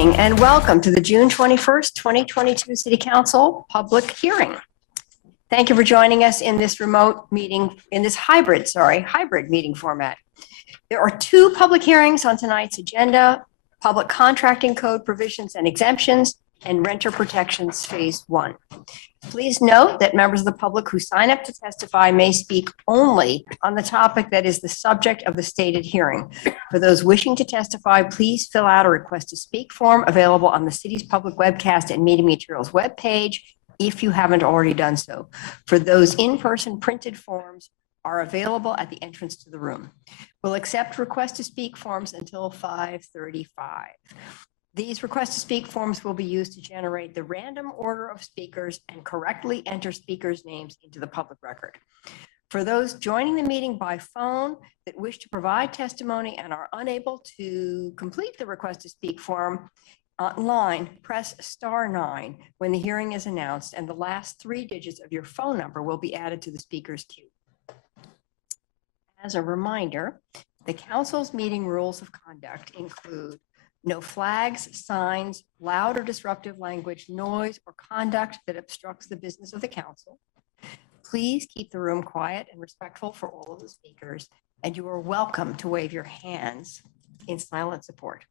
morning and welcome to the June 21st, 2022 City Council public hearing. Thank you for joining us in this remote meeting, in this hybrid meeting format. There are two public hearings on tonight's agenda: public contracting code provisions and exemptions and renter protections phase 1. Please note that members of the public who sign up to testify may speak only on the topic that is the subject of the stated hearing. For those wishing to testify, please fill out a request to speak form available on the city's public webcast and meeting materials webpage if you haven't already done so. For those in-person, printed forms are available at the entrance to the room. We'll accept request to speak forms until 5:35. These request to speak forms will be used to generate the random order of speakers and correctly enter speakers' names into the public record. For those joining the meeting by phone that wish to provide testimony and are unable to complete the request to speak form online, press *9 when the hearing is announced, and the last 3 digits of your phone number will be added to the speaker's queue. As a reminder, the council's meeting rules of conduct include no flags, signs, loud or disruptive language, noise, or conduct that obstructs the business of the council. Please keep the room quiet and respectful for all of the speakers, and you are welcome to wave your hands in silent support.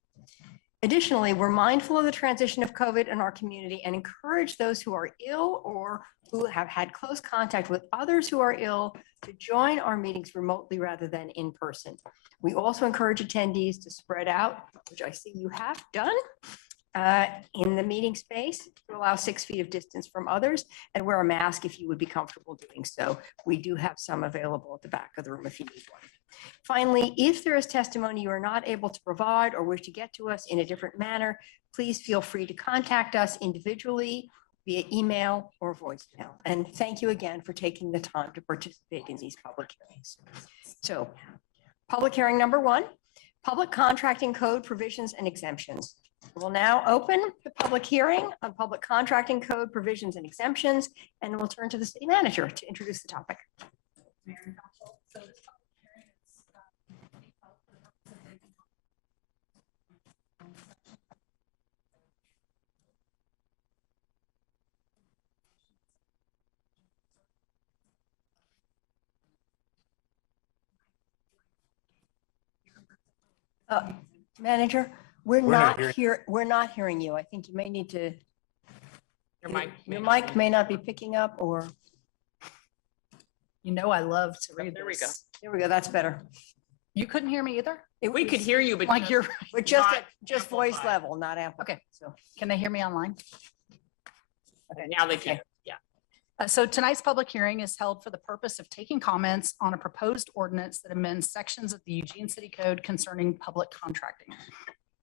Additionally, we're mindful of the transition of COVID in our community and encourage those who are ill or who have had close contact with others who are ill to join our meetings remotely rather than in person. We also encourage attendees to spread out, which I see you have done, in the meeting space to allow 6 feet of distance from others, and wear a mask if you would be comfortable doing so. We do have some available at the back of the room if you need one. Finally, if there is testimony you are not able to provide or wish to get to us in a different manner, please feel free to contact us individually via email or voicemail. And thank you again for taking the time to participate in these public hearings. So, public hearing number 1, public contracting code provisions and exemptions. We'll now open the public hearing on public contracting code provisions and exemptions, and we'll turn to the city manager to introduce the topic. Manager, we're not hearing you. I think you may need to. Your mic may not be picking up, or. You know, I love to read. There we go. There we go. That's better. You couldn't hear me either? We could hear you, but like you're just voice level, not amplified. Okay. So can they hear me online? Okay, now they can. Yeah. So tonight's public hearing is held for the purpose of taking comments on a proposed ordinance that amends sections of the Eugene City Code concerning public contracting.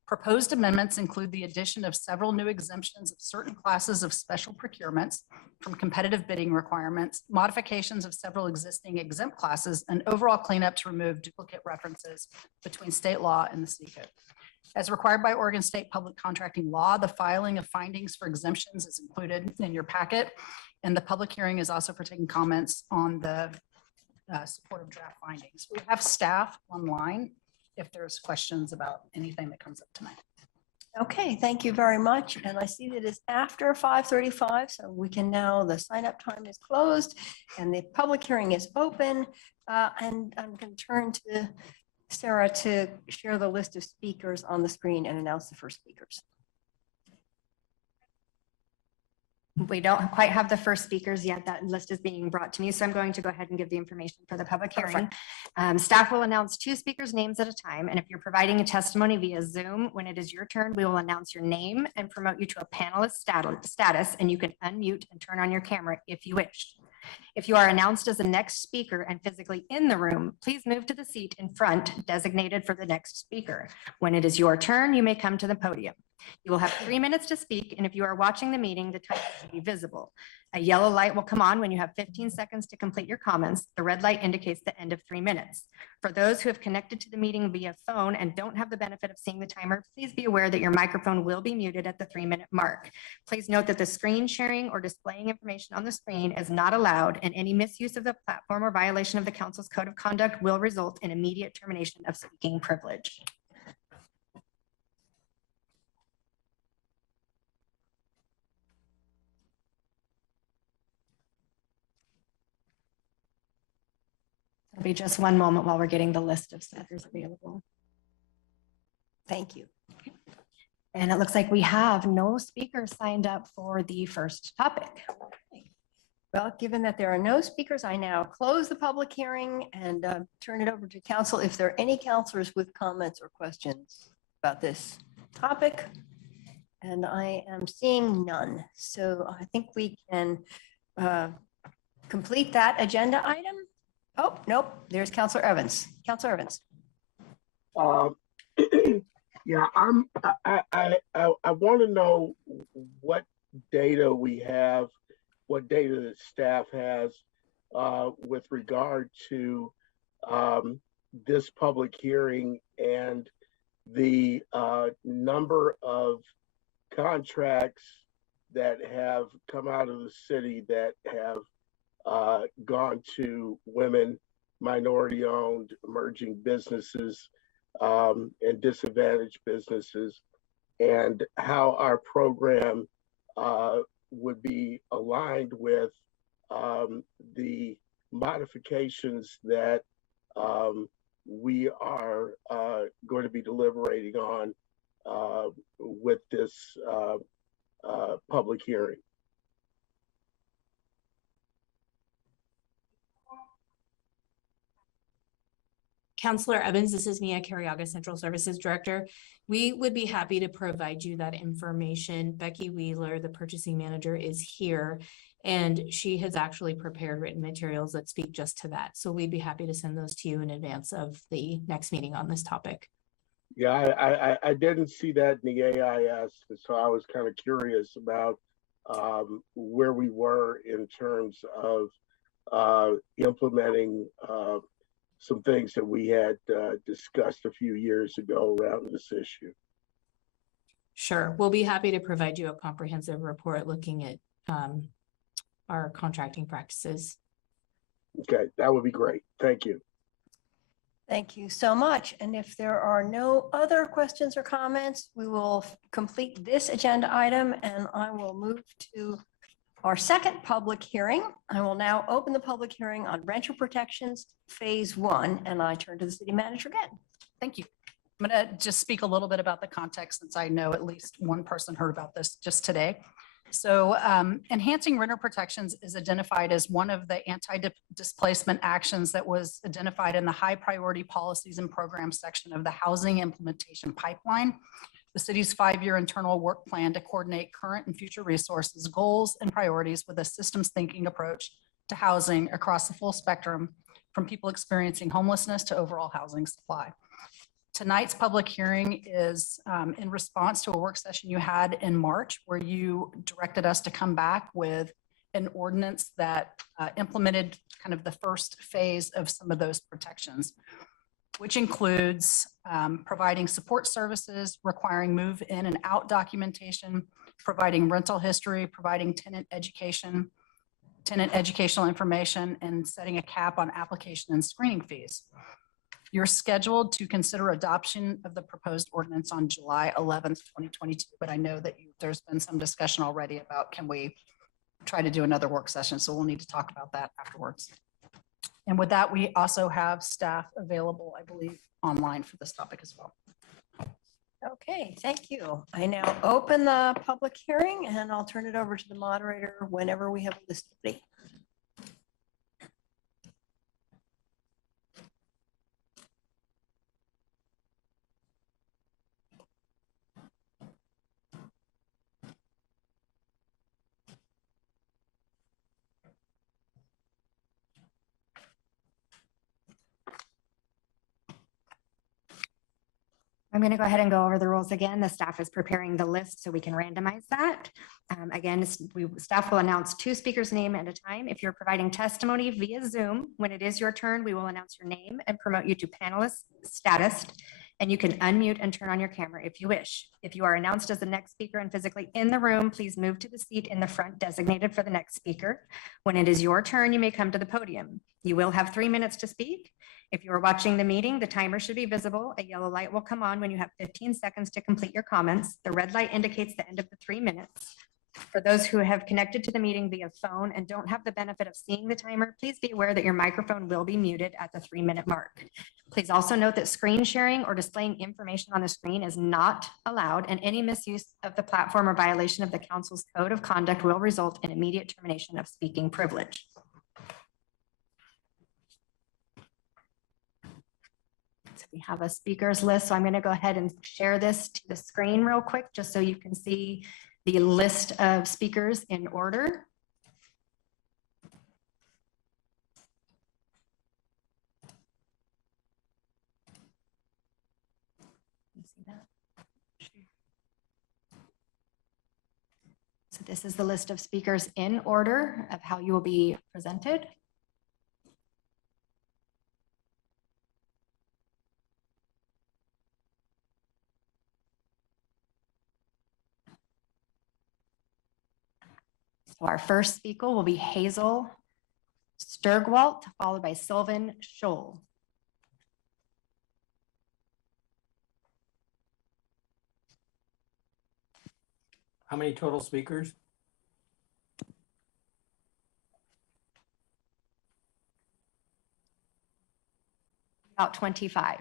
Proposed amendments include the addition of several new exemptions of certain classes of special procurements from competitive bidding requirements, modifications of several existing exempt classes, and overall cleanup to remove duplicate references between state law and the city code. As required by Oregon State Public Contracting Law, the filing of findings for exemptions is included in your packet, and the public hearing is also for taking comments on the supportive draft findings. We have staff online if there's questions about anything that comes up tonight. Okay, thank you very much. And I see that it's after 5:35, so we can now, the sign up time is closed and the public hearing is open. And I'm going to turn to Sarah to share the list of speakers on the screen and announce the first speakers. We don't quite have the first speakers yet. That list is being brought to me, so I'm going to go ahead and give the information for the public hearing. Staff will announce 2 speakers' names at a time, and if you're providing a testimony via Zoom, when it is your turn, we will announce your name and promote you to a panelist status, and you can unmute and turn on your camera if you wish. If you are announced as the next speaker and physically in the room, please move to the seat in front designated for the next speaker. When it is your turn, you may come to the podium. You will have 3 minutes to speak, and if you are watching the meeting, the time should be visible. A yellow light will come on when you have 15 seconds to complete your comments. The red light indicates the end of 3 minutes. For those who have connected to the meeting via phone and don't have the benefit of seeing the timer, please be aware that your microphone will be muted at the 3-minute mark. Please note that the screen sharing or displaying information on the screen is not allowed, and any misuse of the platform or violation of the council's code of conduct will result in immediate termination of speaking privilege. It'll be just one moment while we're getting the list of speakers available. Thank you. And it looks like we have no speakers signed up for the first topic. Well, given that there are no speakers, I now close the public hearing and turn it over to council. If there are any counselors with comments or questions about this topic, and I am seeing none. So I think we can complete that agenda item. Oh, nope, there's Counselor Evans. Counselor Evans. Yeah, I want to know what data we have, what data that staff has with regard to this public hearing and the number of contracts that have come out of the city that have gone to women, minority-owned, emerging businesses, and disadvantaged businesses, and how our program would be aligned with the modifications that we are going to be deliberating on with this public hearing. Counselor Evans, this is Mia Carriaga, Central Services Director. We would be happy to provide you that information. Becky Wheeler, the purchasing manager, is here, and she has actually prepared written materials that speak just to that. So we'd be happy to send those to you in advance of the next meeting on this topic. Yeah, I didn't see that in the AIS, so I was kind of curious about where we were in terms of implementing some things that we had discussed a few years ago around this issue. Sure, we'll be happy to provide you a comprehensive report looking at our contracting practices. Okay, that would be great. Thank you. Thank you so much. And if there are no other questions or comments, we will complete this agenda item and I will move to our second public hearing. I will now open the public hearing on renter protections phase 1, and I turn to the city manager again. Thank you. I'm going to just speak a little bit about the context since I know at least one person heard about this just today. So enhancing renter protections is identified as one of the anti-displacement actions that was identified in the high priority policies and programs section of the housing implementation pipeline, the city's 5-year internal work plan to coordinate current and future resources, goals, and priorities with a systems thinking approach to housing across the full spectrum, from people experiencing homelessness to overall housing supply. Tonight's public hearing is in response to a work session you had in March, where you directed us to come back with an ordinance that implemented kind of the first phase of some of those protections, which includes providing support services, requiring move in and out documentation, providing rental history, providing tenant educational information, and setting a cap on application and screening fees. You're scheduled to consider adoption of the proposed ordinance on July 11th, 2022, but I know that there's been some discussion already about can we try to do another work session, so we'll need to talk about that afterwards. And with that, we also have staff available, I believe, online for this topic as well. Okay, thank you. I now open the public hearing and I'll turn it over to the moderator whenever we have a list ready. I'm going to go ahead and go over the rules again. The staff is preparing the list so we can randomize that. Again, staff will announce 2 speakers' name at a time. If you're providing testimony via Zoom, when it is your turn, we will announce your name and promote you to panelist status, and you can unmute and turn on your camera if you wish. If you are announced as the next speaker and physically in the room, please move to the seat in the front designated for the next speaker. When it is your turn, you may come to the podium. You will have 3 minutes to speak. If you are watching the meeting, the timer should be visible. A yellow light will come on when you have 15 seconds to complete your comments. The red light indicates the end of the 3 minutes. For those who have connected to the meeting via phone and don't have the benefit of seeing the timer, please be aware that your microphone will be muted at the 3-minute mark. Please also note that screen sharing or displaying information on the screen is not allowed, and any misuse of the platform or violation of the council's code of conduct will result in immediate termination of speaking privilege. So we have a speakers list, so I'm going to go ahead and share this to the screen real quick, just so you can see the list of speakers in order. You see that? So this is the list of speakers in order of how you will be presented. So our first speaker will be Hazel Sturgwalt, followed by Sylvan Scholl. How many total speakers? About 25.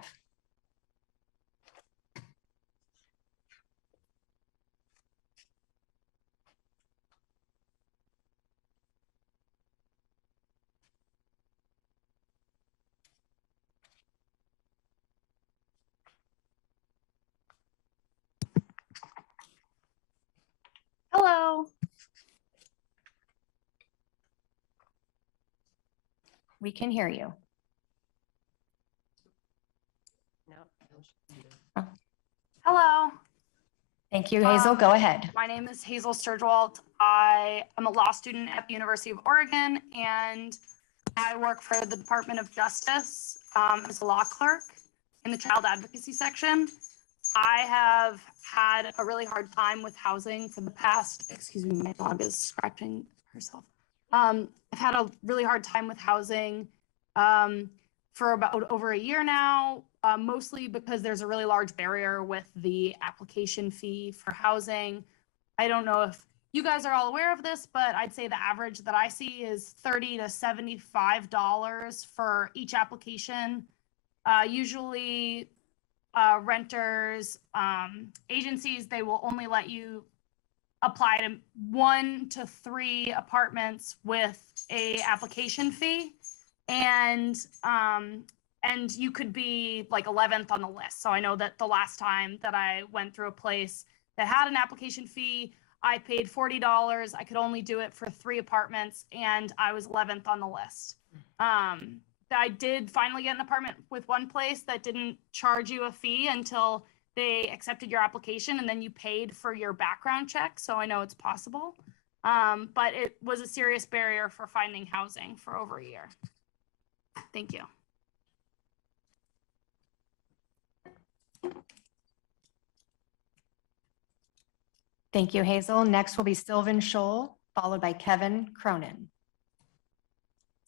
Hello. We can hear you. Hello, Thank you, Hazel. Go ahead. my name is Hazel Sturgwalt. I am a law student at the University of Oregon, and I work for the Department of Justice as a law clerk in the child advocacy section. I have had a really hard time with housing for the past, excuse me, my dog is scratching herself. I've had a really hard time with housing for about over a year now, mostly because there's a really large barrier with the application fee for housing. I don't know if you guys are all aware of this, but I'd say the average that I see is $30 to $75 for each application. Usually renters, agencies, they will only let you apply to 1 to 3 apartments with a application fee. And you could be like 11th on the list. So I know that the last time that I went through a place that had an application fee, I paid $40. I could only do it for 3 apartments, and I was 11th on the list. I did finally get an apartment with one place that didn't charge you a fee until they accepted your application, and then you paid for your background check. So I know it's possible. But it was a serious barrier for finding housing for over a year. Thank you. Thank you, Hazel. Next will be Sylvan Scholl, followed by Kevin Cronin.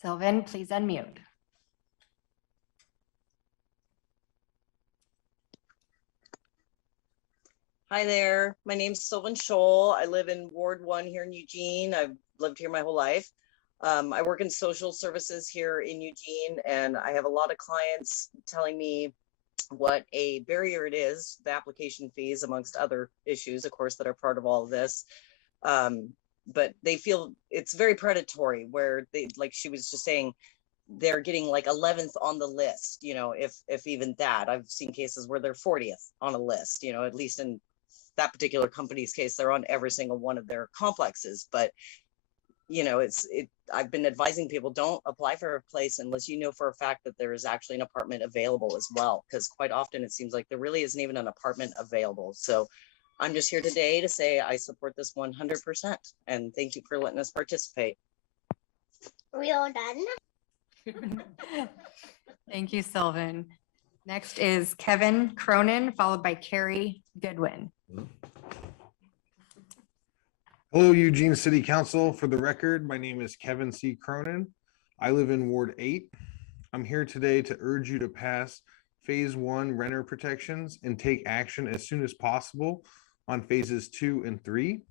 Sylvan, please unmute. Hi there, my name's Sylvan Scholl. I live in Ward 1 here in Eugene. I've lived here my whole life. I work in social services here in Eugene, and I have a lot of clients telling me what a barrier it is, the application fees, amongst other issues, of course, that are part of all of this. But they feel it's very predatory, where they, like she was just saying, they're getting like 11th on the list, you know, if even that. I've seen cases where they're 40th on a list, you know, at least in that particular company's case, they're on every single one of their complexes. But you know, I've been advising people, don't apply for a place unless you know for a fact that there is actually an apartment available as well, because quite often it seems like there really isn't even an apartment available. So I'm just here today to say I support this 100%, and thank you for letting us participate. We all done? Thank you, Sylvan. Next is Kevin Cronin, followed by Carrie Goodwin. Hello, Eugene City Council. For the record, my name is Kevin C. Cronin. I live in Ward 8. I'm here today to urge you to pass Phase 1 renter protections and take action as soon as possible on Phases 2 and 3.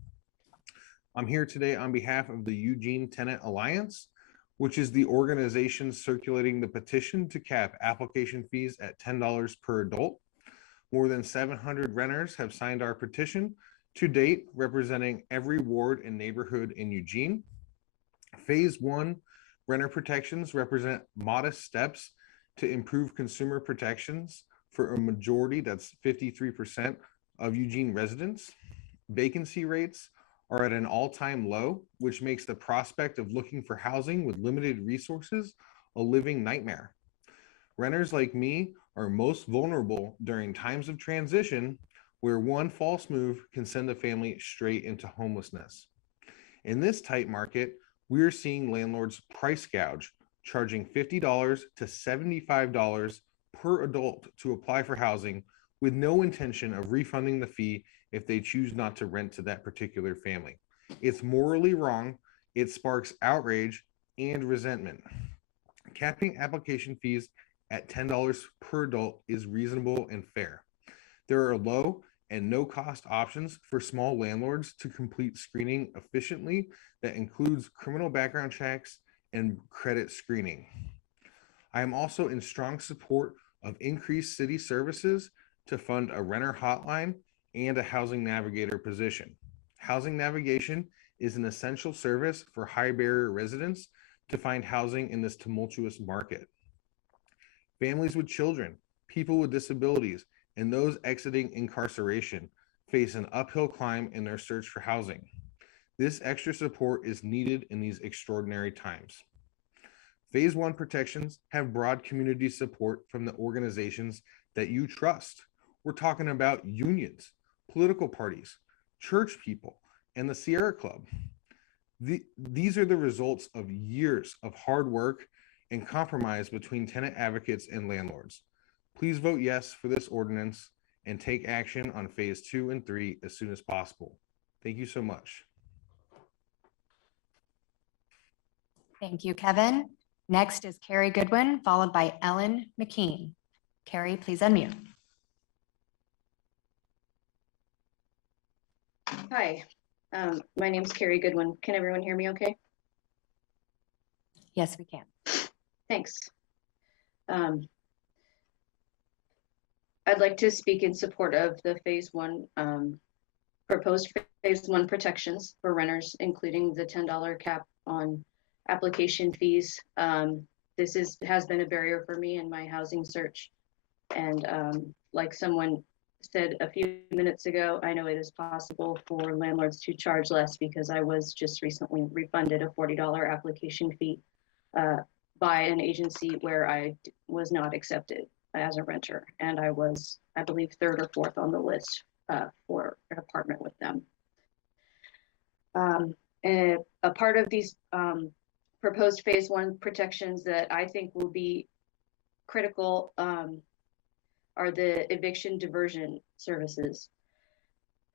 I'm here today on behalf of the Eugene Tenant Alliance, which is the organization circulating the petition to cap application fees at $10 per adult. More than 700 renters have signed our petition to date, representing every ward and neighborhood in Eugene. Phase 1 renter protections represent modest steps to improve consumer protections for a majority, that's 53% of Eugene residents. Vacancy rates are at an all-time low, which makes the prospect of looking for housing with limited resources a living nightmare. Renters like me are most vulnerable during times of transition, where one false move can send a family straight into homelessness. In this tight market, we're seeing landlords price gouge, charging $50 to $75 per adult to apply for housing, with no intention of refunding the fee if they choose not to rent to that particular family. It's morally wrong. It sparks outrage and resentment. Capping application fees at $10 per adult is reasonable and fair. There are low and no cost options for small landlords to complete screening efficiently that includes criminal background checks and credit screening. I am also in strong support of increased city services to fund a renter hotline and a housing navigator position. Housing navigation is an essential service for high barrier residents to find housing in this tumultuous market. Families with children, people with disabilities, and those exiting incarceration face an uphill climb in their search for housing. This extra support is needed in these extraordinary times. Phase 1 protections have broad community support from the organizations that you trust. We're talking about unions, political parties, church people, and the Sierra Club. These are the results of years of hard work and compromise between tenant advocates and landlords. Please vote yes for this ordinance and take action on phase 2 and 3 as soon as possible. Thank you so much. Thank you, Kevin. Next is Carrie Goodwin, followed by Ellen McKean. Carrie, please unmute. Hi, my name's Carrie Goodwin. Can everyone hear me okay? Yes, we can. Thanks. I'd like to speak in support of the phase 1, proposed phase 1 protections for renters, including the $10 cap on application fees. This has been a barrier for me in my housing search. And like someone said a few minutes ago, I know it is possible for landlords to charge less because I was just recently refunded a $40 application fee by an agency where I was not accepted as a renter. And I was, I believe, 3rd or 4th on the list for an apartment with them. And a part of these proposed phase 1 protections that I think will be critical are the eviction diversion services.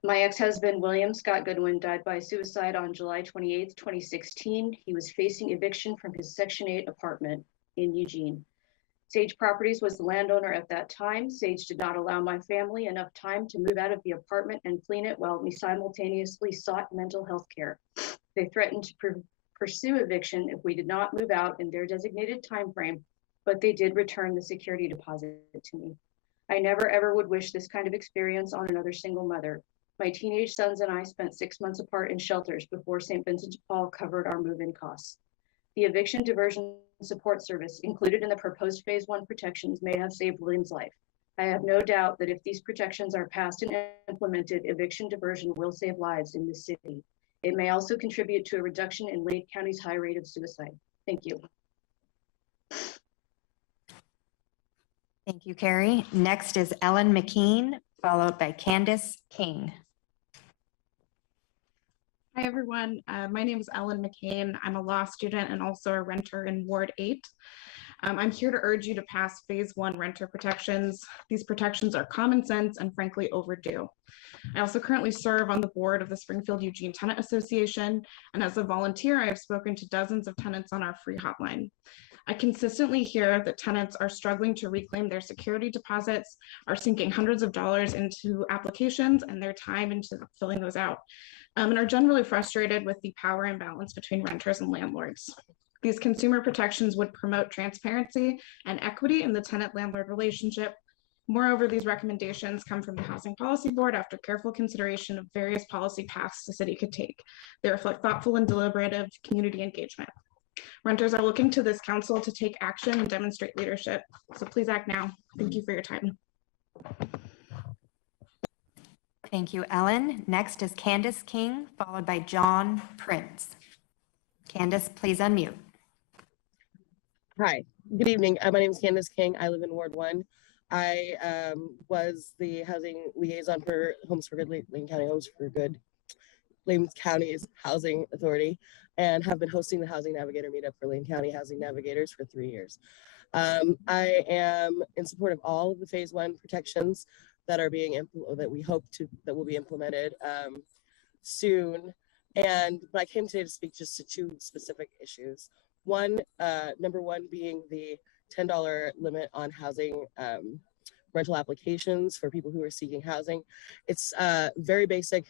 My ex-husband, William Scott Goodwin, died by suicide on July 28th, 2016. He was facing eviction from his Section 8 apartment in Eugene. Sage Properties was the landowner at that time. Sage did not allow my family enough time to move out of the apartment and clean it while we simultaneously sought mental health care. They threatened to pursue eviction if we did not move out in their designated time frame, but they did return the security deposit to me. I never ever would wish this kind of experience on another single mother. My teenage sons and I spent 6 months apart in shelters before St. Vincent de Paul covered our move-in costs. The eviction diversion support service included in the proposed phase 1 protections may have saved William's life. I have no doubt that if these protections are passed and implemented, eviction diversion will save lives in this city. It may also contribute to a reduction in Lake County's high rate of suicide. Thank you. Thank you, Carrie. Next is Ellen McKean, followed by Candice King. Hi, everyone. My name is Ellen McCain. I'm a law student and also a renter in Ward 8. I'm here to urge you to pass phase 1 renter protections. These protections are common sense and frankly overdue. I also currently serve on the board of the Springfield Eugene Tenant Association, and as a volunteer, I have spoken to dozens of tenants on our free hotline. I consistently hear that tenants are struggling to reclaim their security deposits, are sinking hundreds of dollars into applications and their time into filling those out. and are generally frustrated with the power imbalance between renters and landlords. These consumer protections would promote transparency and equity in the tenant-landlord relationship. Moreover, these recommendations come from the Housing Policy Board after careful consideration of various policy paths the city could take. They reflect thoughtful and deliberative community engagement. Renters are looking to this council to take action and demonstrate leadership. So please act now. Thank you for your time. Thank you, Ellen. Next is Candice King, followed by John Prince. Candice, please unmute. Hi, good evening. My name is Candice King. I live in Ward 1. I was the housing liaison for Homes for Good, Lane County Homes for Good, Lane County's Housing Authority, and have been hosting the Housing Navigator meetup for Lane County Housing Navigators for 3 years. I am in support of all of the phase 1 protections that are being that we hope that will be implemented soon. But I came today to speak just to 2 specific issues. Number one being the $10 limit on housing rental applications for people who are seeking housing. It's very basic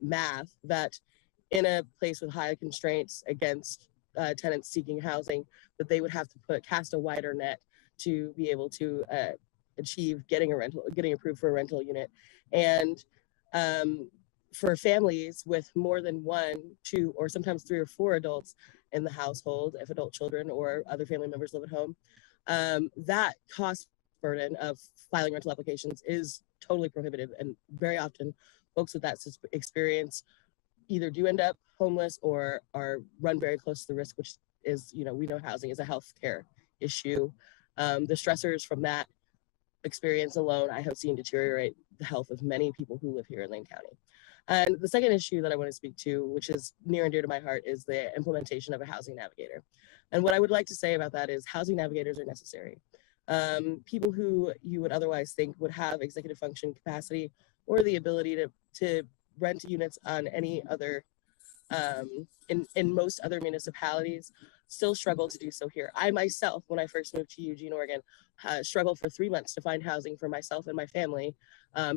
math that in a place with high constraints against tenants seeking housing, that they would have to cast a wider net to be able to achieve getting approved for a rental unit. And for families with more than 1, 2, or sometimes 3 or 4 adults in the household, if adult children or other family members live at home, that cost burden of filing rental applications is totally prohibitive. And very often folks with that experience either do end up homeless or are run very close to the risk, which is, we know housing is a healthcare issue. The stressors from that experience alone, I have seen deteriorate the health of many people who live here in Lane County. And the second issue that I want to speak to, which is near and dear to my heart, is the implementation of a housing navigator. And what I would like to say about that is housing navigators are necessary. People who you would otherwise think would have executive function capacity or the ability to rent units on any other, in most other municipalities, still struggle to do so here. I myself, when I first moved to Eugene, Oregon, struggled for 3 months to find housing for myself and my family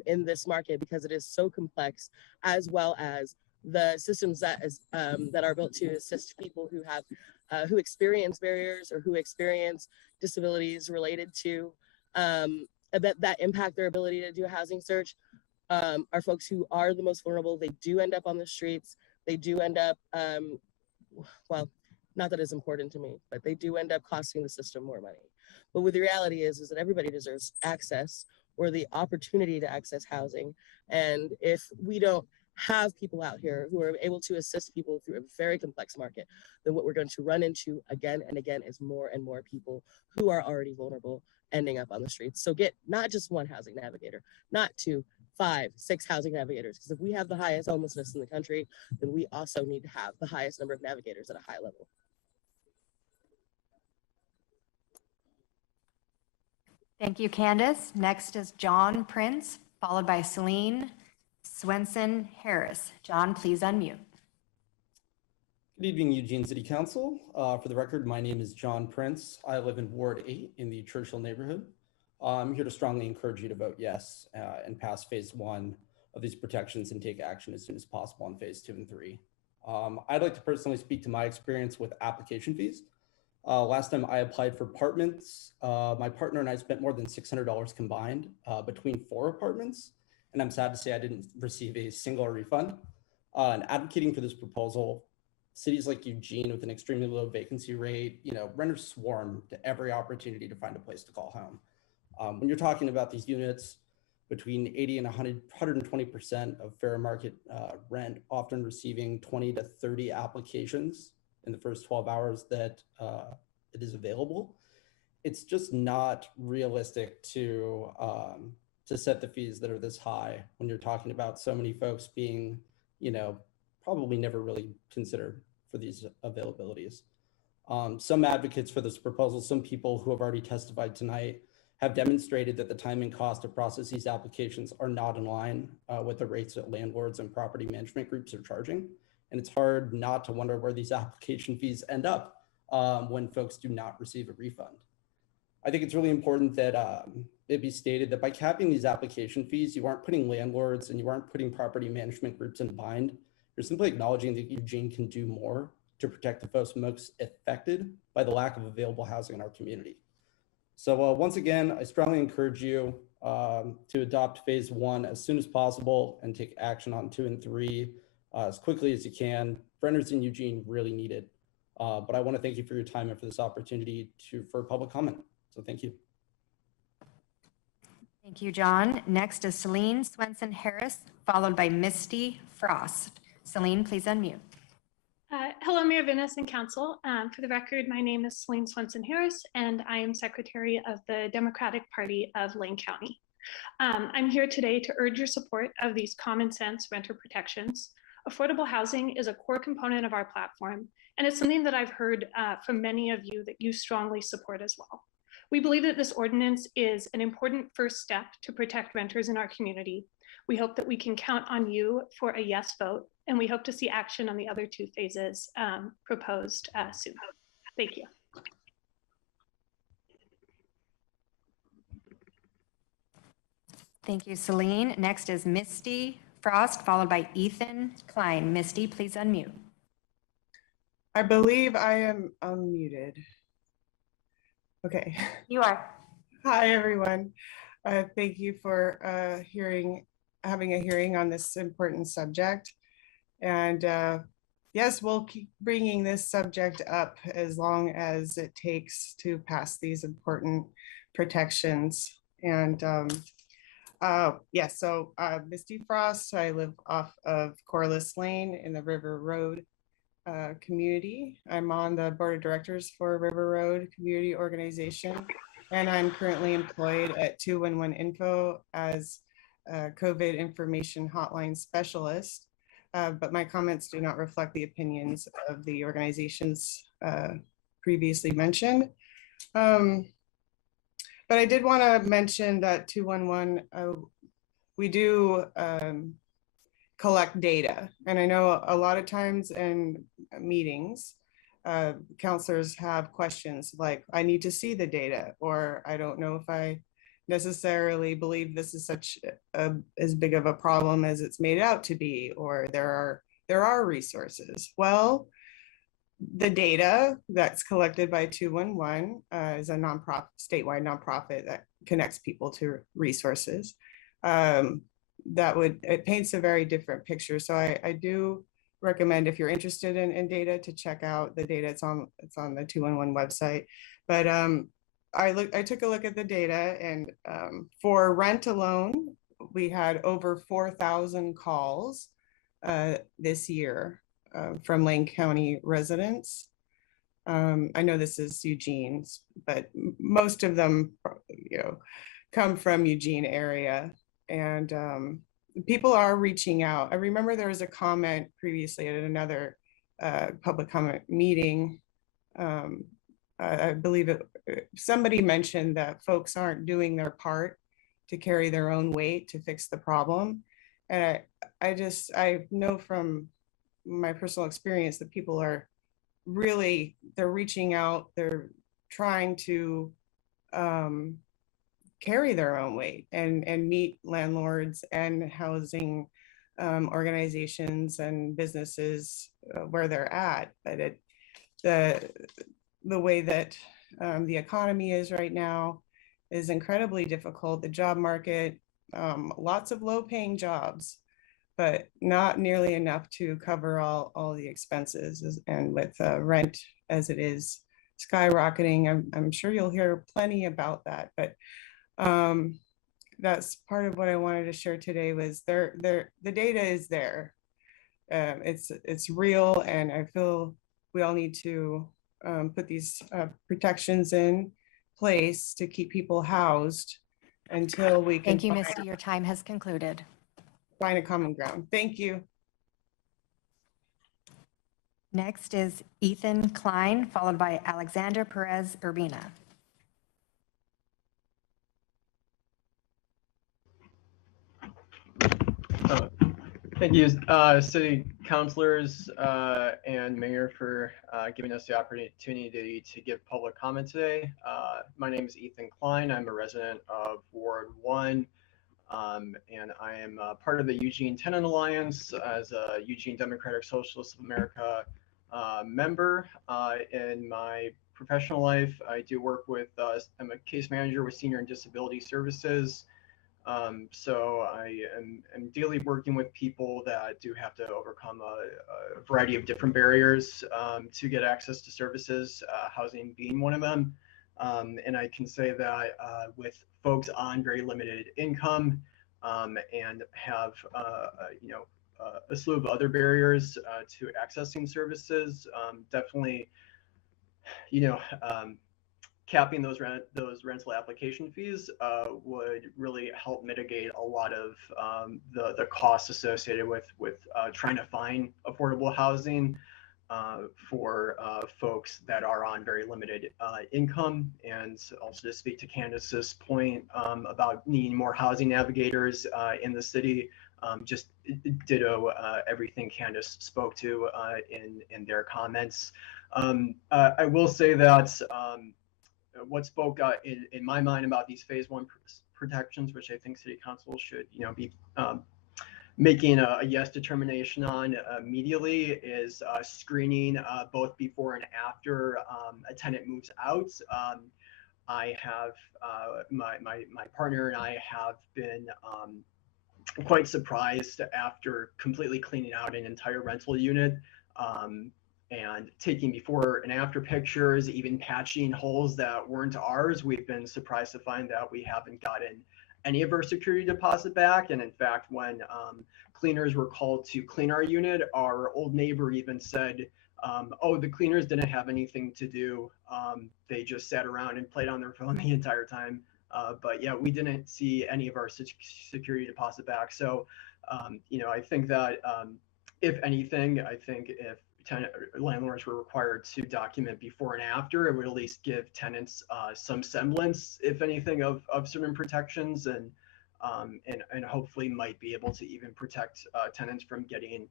in this market because it is so complex, as well as the systems that are built to assist people who have who experience barriers or who experience disabilities related to that impact their ability to do a housing search are folks who are the most vulnerable. They do end up on the streets. They do end up, well, not that it's important to me, but they do end up costing the system more money. But what the reality is that everybody deserves access or the opportunity to access housing. And if we don't have people out here who are able to assist people through a very complex market, then what we're going to run into again and again is more and more people who are already vulnerable ending up on the streets. So get not just 1 housing navigator, not 2, 5, 6 housing navigators, because if we have the highest homelessness in the country, then we also need to have the highest number of navigators at a high level. Thank you, Candice. Next is John Prince, followed by Celine, Swenson, Harris. John, please unmute. Good evening, Eugene City Council. For the record, my name is John Prince. I live in Ward 8 in the Churchill neighborhood. I'm here to strongly encourage you to vote yes and pass phase 1 of these protections and take action as soon as possible on phase 2 and 3. I'd like to personally speak to my experience with application fees. Last time I applied for apartments, my partner and I spent more than $600 combined between 4 apartments. And I'm sad to say I didn't receive a single refund. And advocating for this proposal, cities like Eugene with an extremely low vacancy rate, renters swarm to every opportunity to find a place to call home. When you're talking about these units between 80 and 120% of fair market rent, often receiving 20 to 30 applications in the first 12 hours that it is available, it's just not realistic to set the fees that are this high when you're talking about so many folks being, probably never really considered for these availabilities. Some advocates for this proposal, some people who have already testified tonight, have demonstrated that the time and cost to process these applications are not in line with the rates that landlords and property management groups are charging. And it's hard not to wonder where these application fees end up when folks do not receive a refund. I think it's really important that it be stated that by capping these application fees, you aren't putting landlords and you aren't putting property management groups in a bind. You're simply acknowledging that Eugene can do more to protect the folks most affected by the lack of available housing in our community. So once again, I strongly encourage you to adopt phase 1 as soon as possible and take action on 2 and 3 as quickly as you can. Renters in Eugene really need it. But I want to thank you for your time and for this opportunity for public comment. So thank you. Thank you, John. Next is Celine Swenson Harris, followed by Misty Frost. Celine, please unmute. Hello, Mayor Vinnis and Council. For the record, my name is Celine Swenson Harris, and I am Secretary of the Democratic Party of Lane County. I'm here today to urge your support of these common sense renter protections. Affordable housing is a core component of our platform, and it's something that I've heard from many of you that you strongly support as well. We believe that this ordinance is an important first step to protect renters in our community. We hope that we can count on you for a yes vote, and we hope to see action on the other 2 phases proposed soon. Thank you. Thank you, Celine. Next is Misty Frost, followed by Ethan Klein. Misty, please unmute. I believe I am unmuted. Okay. You are. Hi, everyone. Thank you for having a hearing on this important subject. And yes, we'll keep bringing this subject up as long as it takes to pass these important protections. And so Misty Frost, I live off of Corliss Lane in the River Road community. I'm on the board of directors for River Road Community Organization, and I'm currently employed at 211 Info as a COVID information hotline specialist. But my comments do not reflect the opinions of the organizations previously mentioned. But I did want to mention that 211, we do collect data. And I know a lot of times in meetings, counselors have questions like, I need to see the data, or I don't know if I necessarily believe this is as big of a problem as it's made out to be, or there are resources. Well, the data that's collected by 211 is a statewide nonprofit that connects people to resources. It paints a very different picture. So I do recommend, if you're interested in data, to check out the data. It's on the 211 website. But I took a look at the data, and for rent alone, we had over 4,000 calls this year from Lane County residents. I know this is Eugene's, but most of them, come from Eugene area, and people are reaching out. I remember there was a comment previously at another public comment meeting. I believe somebody mentioned that folks aren't doing their part to carry their own weight to fix the problem. And I know from my personal experience that people are they're reaching out, they're trying to carry their own weight and meet landlords and housing organizations and businesses where they're at. But the way that the economy is right now is incredibly difficult. The job market, lots of low-paying jobs, but not nearly enough to cover all the expenses. And with rent as it is skyrocketing, I'm sure you'll hear plenty about that. But that's part of what I wanted to share today. Was the data is there. It's real, and I feel we all need to put these protections in place to keep people housed until we can. Thank you, Misty. Your time has concluded. Find a common ground. Thank you. Next is Ethan Klein, followed by Alexander Perez Urbina. Thank you, city councilors and mayor, for giving us the opportunity to give public comment today. My name is Ethan Klein. I'm a resident of Ward 1. and I am part of the Eugene Tenant Alliance as a Eugene Democratic Socialists of America member. In my professional life, I do work with, I'm a case manager with Senior and Disability Services. So I am daily working with people that do have to overcome a variety of different barriers to get access to services, housing being one of them. And I can say that with folks on very limited income and have a slew of other barriers to accessing services, definitely, capping those rental application fees would really help mitigate a lot of the costs associated with trying to find affordable housing for folks that are on very limited income. And also to speak to Candice's point about needing more housing navigators in the city, just ditto everything Candice spoke to in their comments. I will say that what spoke in my mind about these phase one protections, which I think City Council should be making a yes determination on immediately, is screening both before and after a tenant moves out. I have my partner and I have been quite surprised after completely cleaning out an entire rental unit and taking before and after pictures, even patching holes that weren't ours. We've been surprised to find that we haven't gotten any of our security deposit back. And in fact, when cleaners were called to clean our unit, our old neighbor even said, oh, the cleaners didn't have anything to do. They just sat around and played on their phone the entire time. But yeah, we didn't see any of our security deposit back. So, I think that if anything, I think if landlords were required to document before and after, it would at least give tenants some semblance, if anything, of certain protections, and hopefully might be able to even protect tenants from getting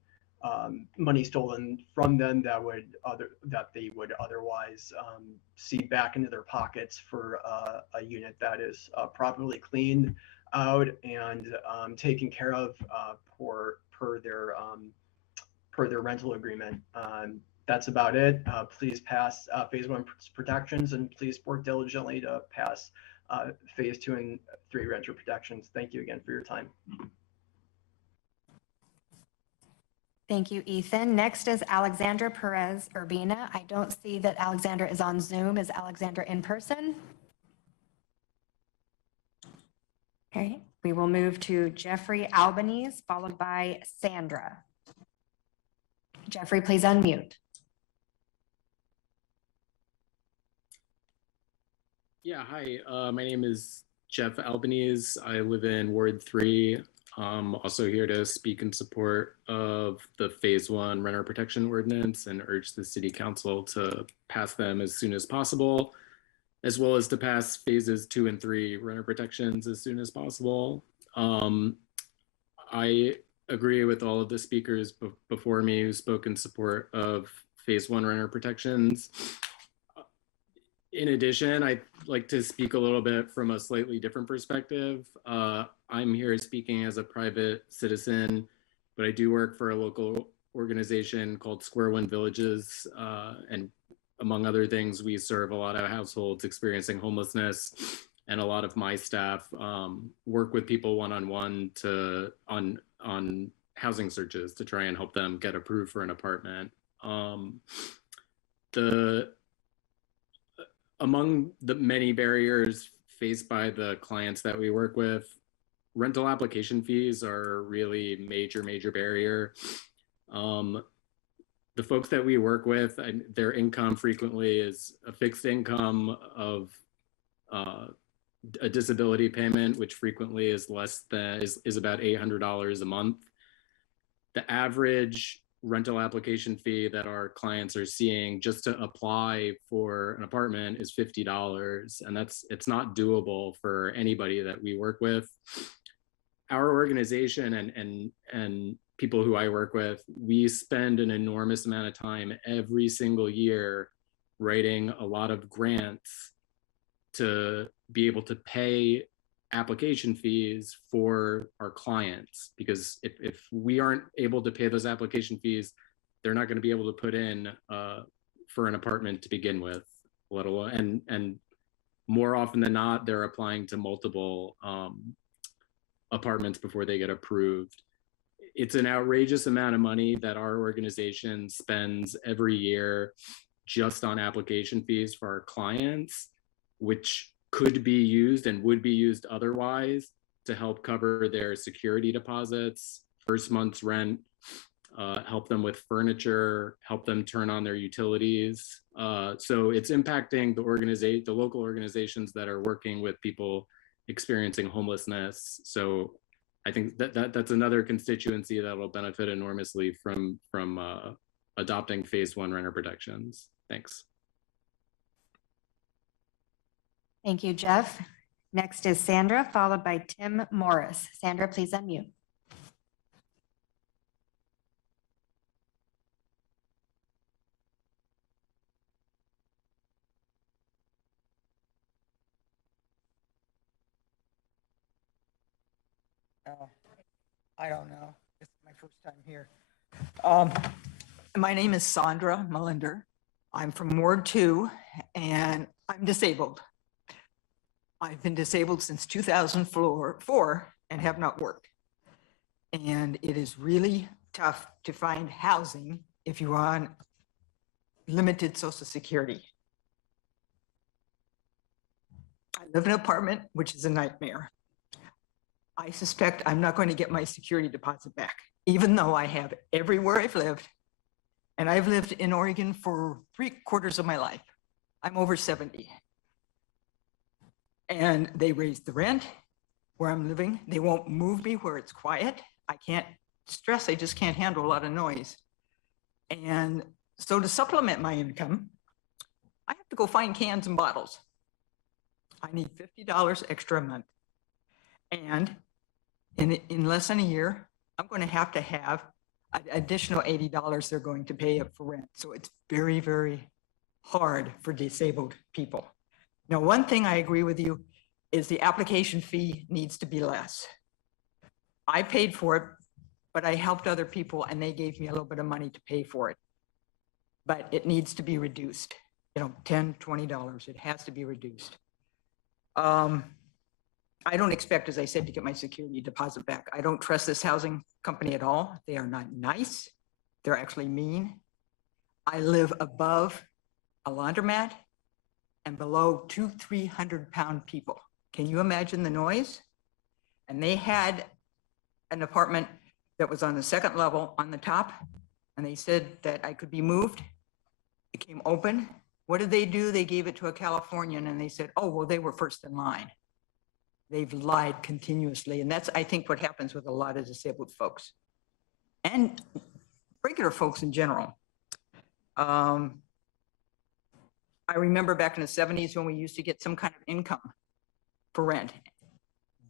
money stolen from them that they would otherwise see back into their pockets for a unit that is properly cleaned out and taken care of per their rental agreement. That's about it. Please pass phase one protections, and please work diligently to pass phase 2 and 3 renter protections. Thank you again for your time. Thank you, Ethan. Next is Alexandra Perez Urbina. I don't see that Alexandra is on Zoom. Is Alexandra in person? Okay, we will move to Jeffrey Abanese, followed by Sandra. Jeffrey, please unmute. Yeah, hi, my name is Jeff Albanese. I live in Ward 3. Also here to speak in support of the phase 1 renter protection ordinance and urge the city council to pass them as soon as possible, as well as to pass phases 2 and 3 renter protections as soon as possible. I agree with all of the speakers before me who spoke in support of phase 1 renter protections. In addition, I'd like to speak a little bit from a slightly different perspective. I'm here speaking as a private citizen, but I do work for a local organization called Square One Villages. And among other things, we serve a lot of households experiencing homelessness. And a lot of my staff work with people one-on-one on housing searches to try and help them get approved for an apartment. Among the many barriers faced by the clients that we work with, rental application fees are really major barrier. The folks that we work with, their income frequently is a fixed income of a disability payment, which frequently is is about $800 a month. The average rental application fee that our clients are seeing just to apply for an apartment is $50, and it's not doable for anybody that we work with. Our organization and people who I work with, we spend an enormous amount of time every single year writing a lot of grants to be able to pay application fees for our clients, because if we aren't able to pay those application fees, they're not going to be able to put in for an apartment to begin with, let alone, and more often than not, they're applying to multiple apartments before they get approved. It's an outrageous amount of money that our organization spends every year just on application fees for our clients, which could be used and would be used otherwise to help cover their security deposits, first month's rent, help them with furniture, help them turn on their utilities. So it's impacting the local organizations that are working with people experiencing homelessness. So I think that's another constituency that will benefit enormously from adopting phase 1 renter protections. Thanks. Thank you, Jeff. Next is Sandra, followed by Tim Morris. Sandra, please unmute. Oh, I don't know. It's my first time here. My name is Sandra Melinder. I'm from Ward 2 and I'm disabled. I've been disabled since 2004 and have not worked. And it is really tough to find housing if you're on limited Social Security. I live in an apartment, which is a nightmare. I suspect I'm not going to get my security deposit back, even though I have everywhere I've lived. And I've lived in Oregon for 3/4 of my life. I'm over 70. And they raised the rent where I'm living. They won't move me where it's quiet. I can't stress, I just can't handle a lot of noise. And so to supplement my income, I have to go find cans and bottles. I need $50 extra a month. And in less than a year, I'm going to have an additional $80 they're going to pay up for rent. So it's very, very hard for disabled people. Now, one thing I agree with you is the application fee needs to be less. I paid for it, but I helped other people and they gave me a little bit of money to pay for it. But it needs to be reduced, $10, $20. It has to be reduced. I don't expect, as I said, to get my security deposit back. I don't trust this housing company at all. They are not nice. They're actually mean. I live above a laundromat and below 300-pound people. Can you imagine the noise? And they had an apartment that was on the second level on the top, and they said that I could be moved. It came open. What did they do? They gave it to a Californian and they said, oh, well, they were first in line. They've lied continuously. And that's, I think, what happens with a lot of disabled folks and regular folks in general. I remember back in the 70s when we used to get some kind of income for rent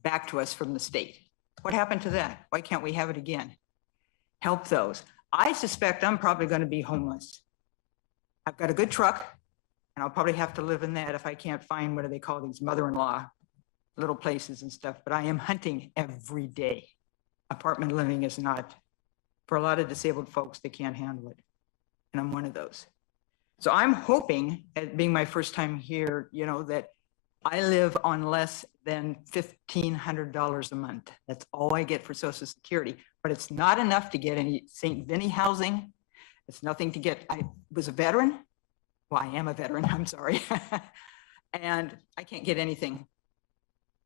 back to us from the state. What happened to that? Why can't we have it again? Help those. I suspect I'm probably going to be homeless. I've got a good truck and I'll probably have to live in that if I can't find, what do they call these, mother-in-law little places and stuff, but I am hunting every day. Apartment living is not, for a lot of disabled folks, they can't handle it. And I'm one of those. So I'm hoping, at being my first time here, that I live on less than $1,500 a month. That's all I get for Social Security, but it's not enough to get any St. Vinny housing. It's nothing to get, I was a veteran. Well, I am a veteran, I'm sorry. And I can't get anything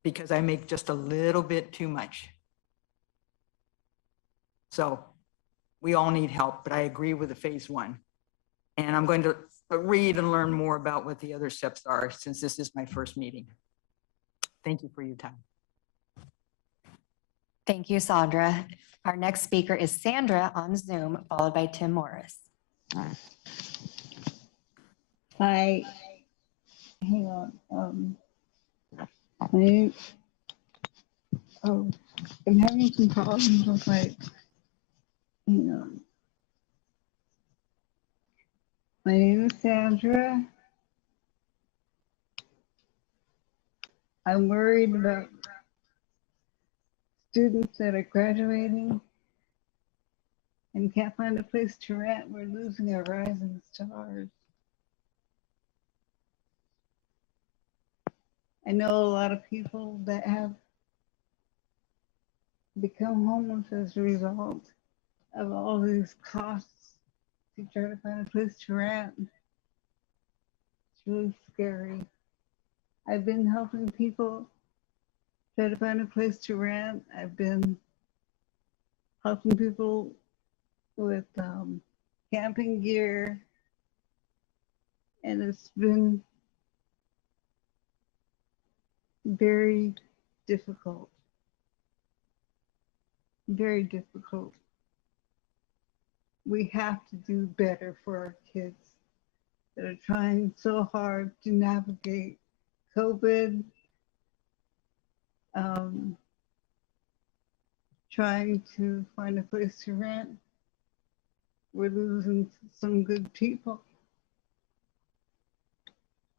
because I make just a little bit too much. So we all need help, but I agree with the phase 1. And I'm going to read and learn more about what the other steps are since this is my first meeting. Thank you for your time. Thank you, Sandra. Our next speaker is Sandra on Zoom, followed by Tim Morris. Hi. Hang on. I'm having some problems with my, my name is Sandra. I'm worried about students that are graduating and can't find a place to rent. We're losing our rising stars. I know a lot of people that have become homeless as a result of all these costs to try to find a place to rent. It's really scary. I've been helping people try to find a place to rent. I've been helping people with camping gear, and it's been very difficult. Very difficult. We have to do better for our kids that are trying so hard to navigate COVID, trying to find a place to rent. We're losing some good people.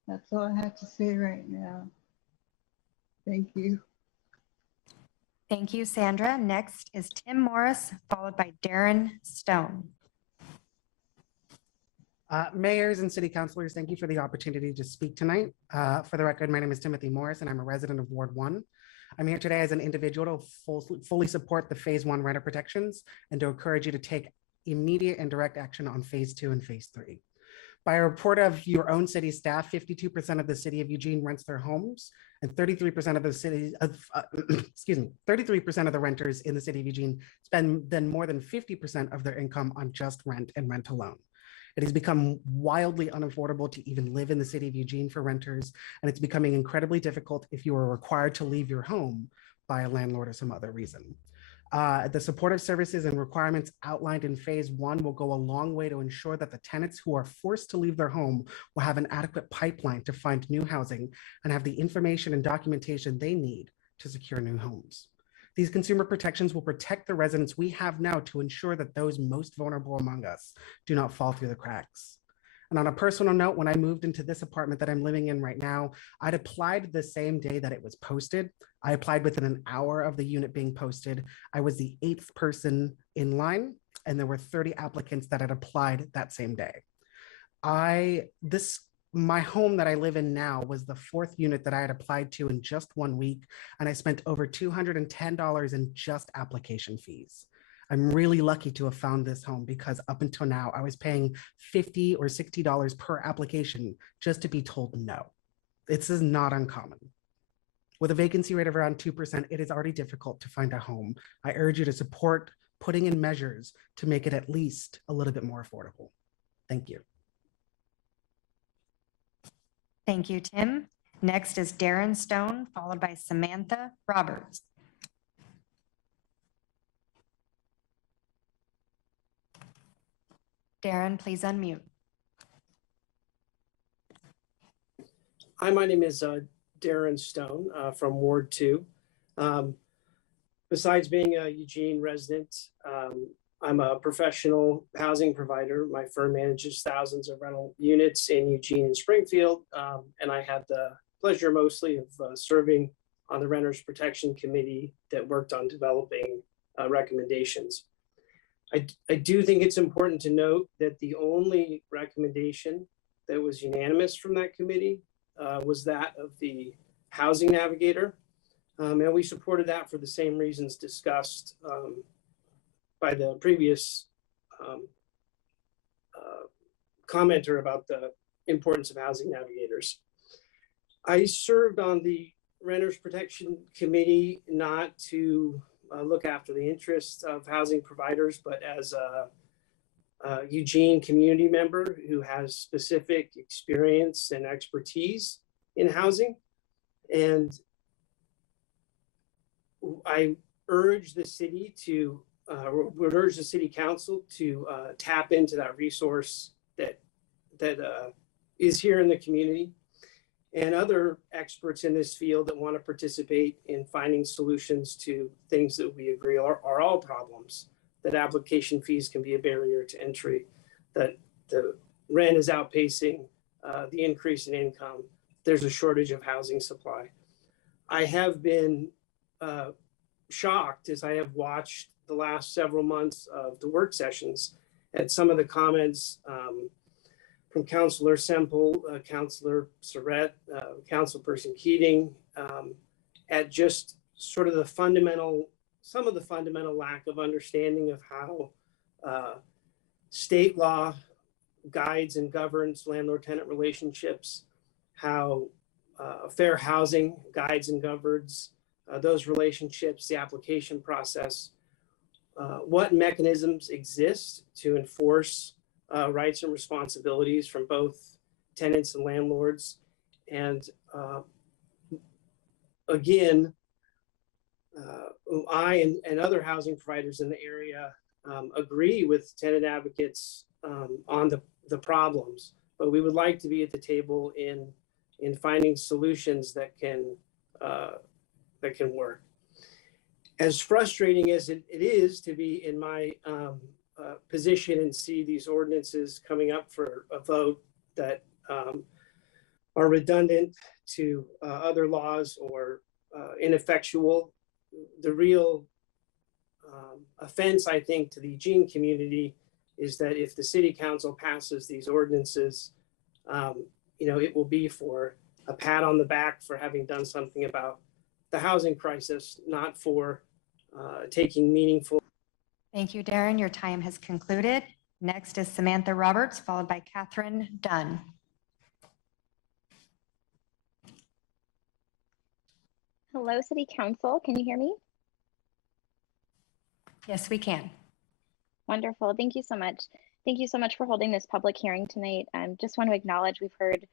That's all I have to say right now. Thank you. Thank you, Sandra. Next is Tim Morris, followed by Darren Stone. Mayors and city councilors, thank you for the opportunity to speak tonight. For the record, my name is Timothy Morris and I'm a resident of Ward 1. I'm here today as an individual to fully support the Phase 1 renter protections and to encourage you to take immediate and direct action on Phase 2 and Phase 3. By a report of your own city staff, 52% of the city of Eugene rents their homes, and 33% of the city of, 33% of the renters in the city of Eugene spend then more than 50% of their income on just rent and rent alone. It has become wildly unaffordable to even live in the city of Eugene for renters, and it's becoming incredibly difficult if you are required to leave your home by a landlord or some other reason. The supportive services and requirements outlined in Phase 1 will go a long way to ensure that the tenants who are forced to leave their home will have an adequate pipeline to find new housing and have the information and documentation they need to secure new homes. These consumer protections will protect the residents we have now to ensure that those most vulnerable among us do not fall through the cracks. And on a personal note, when I moved into this apartment that I'm living in right now, I'd applied the same day that it was posted. I applied within an hour of the unit being posted. I was the 8th person in line, and there were 30 applicants that had applied that same day. My home that I live in now was the 4th unit that I had applied to in just 1 week, and I spent over $210 in just application fees. I'm really lucky to have found this home because up until now, I was paying $50 or $60 per application just to be told no. This is not uncommon. With a vacancy rate of around 2%, it is already difficult to find a home. I urge you to support putting in measures to make it at least a little bit more affordable. Thank you. Thank you, Tim. Next is Darren Stone, followed by Samantha Roberts. Darren, please unmute. Hi, my name is Darren Stone from Ward 2. Besides being a Eugene resident, I'm a professional housing provider. My firm manages thousands of rental units in Eugene and Springfield, and I had the pleasure mostly of serving on the Renters Protection Committee that worked on developing recommendations. I do think it's important to note that the only recommendation that was unanimous from that committee was that of the housing navigator. And we supported that for the same reasons discussed by the previous commenter about the importance of housing navigators. I served on the Renters Protection Committee not to look after the interests of housing providers, but as a Eugene community member who has specific experience and expertise in housing. And I urge the city to, would urge the city council to tap into that resource that is here in the community, and other experts in this field that want to participate in finding solutions to things that we agree are all problems, that application fees can be a barrier to entry, that the rent is outpacing the increase in income. There's a shortage of housing supply. I have been shocked as I have watched the last several months of the work sessions at some of the comments from Councillor Semple, Councillor Surratt, Councilperson Keating, at just sort of some of the fundamental lack of understanding of how state law guides and governs landlord-tenant relationships, how fair housing guides and governs those relationships, the application process, what mechanisms exist to enforce rights and responsibilities from both tenants and landlords. And again, I and other housing providers in the area agree with tenant advocates on the problems, but we would like to be at the table in finding solutions that can work. As frustrating as it is to be in my position and see these ordinances coming up for a vote that are redundant to other laws or ineffectual, the real offense, I think, to the Eugene community is that if the city council passes these ordinances, it will be for a pat on the back for having done something about the housing crisis, not for taking meaningful. Thank you, Darren. Your time has concluded. Next is Samantha Roberts, followed by Catherine Dunn. Hello, City Council. Can you hear me? Yes, we can. Wonderful. Thank you so much. Thank you so much for holding this public hearing tonight. Just want to acknowledge we've heard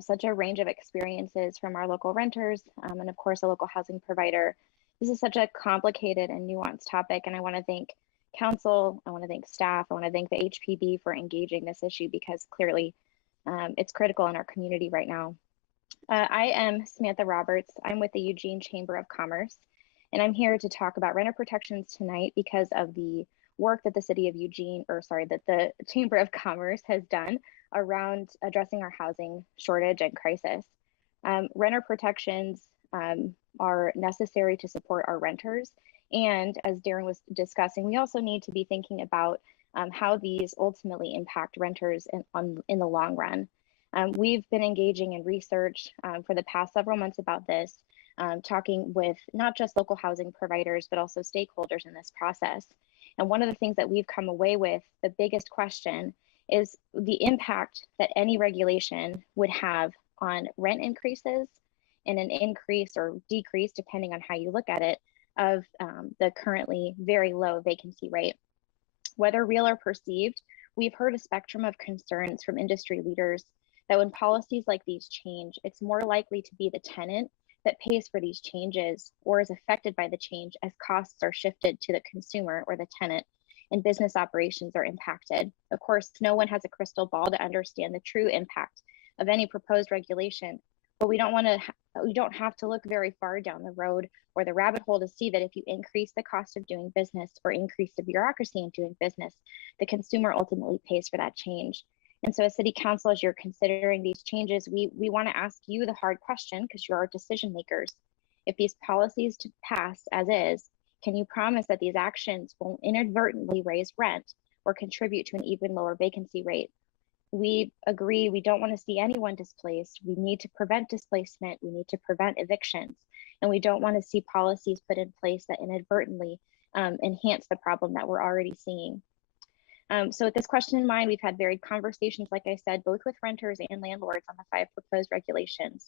such a range of experiences from our local renters and of course a local housing provider. This is such a complicated and nuanced topic, and I want to thank council, I want to thank staff, I want to thank the HPB for engaging this issue because clearly it's critical in our community right now. I am Samantha Roberts. I'm with the Eugene Chamber of Commerce, and I'm here to talk about renter protections tonight because of the work that the city of Eugene, that the Chamber of Commerce has done around addressing our housing shortage and crisis. Renter protections are necessary to support our renters. And as Darren was discussing, we also need to be thinking about how these ultimately impact renters in the long run. We've been engaging in research for the past several months about this, talking with not just local housing providers, but also stakeholders in this process. And one of the things that we've come away with, the biggest question, is the impact that any regulation would have on rent increases and an increase or decrease, depending on how you look at it, of the currently very low vacancy rate. Whether real or perceived, we've heard a spectrum of concerns from industry leaders that when policies like these change, it's more likely to be the tenant that pays for these changes or is affected by the change as costs are shifted to the consumer or the tenant and business operations are impacted. Of course, no one has a crystal ball to understand the true impact of any proposed regulation, but we don't have to look very far down the road or the rabbit hole to see that if you increase the cost of doing business or increase the bureaucracy in doing business, the consumer ultimately pays for that change. And so as city council, as you're considering these changes, we want to ask you the hard question because you're our decision makers. If these policies to pass as is, can you promise that these actions won't inadvertently raise rent or contribute to an even lower vacancy rate? We agree we don't want to see anyone displaced. We need to prevent displacement. We need to prevent evictions. And we don't want to see policies put in place that inadvertently enhance the problem that we're already seeing. So with this question in mind, we've had varied conversations, like I said, both with renters and landlords on the 5 proposed regulations.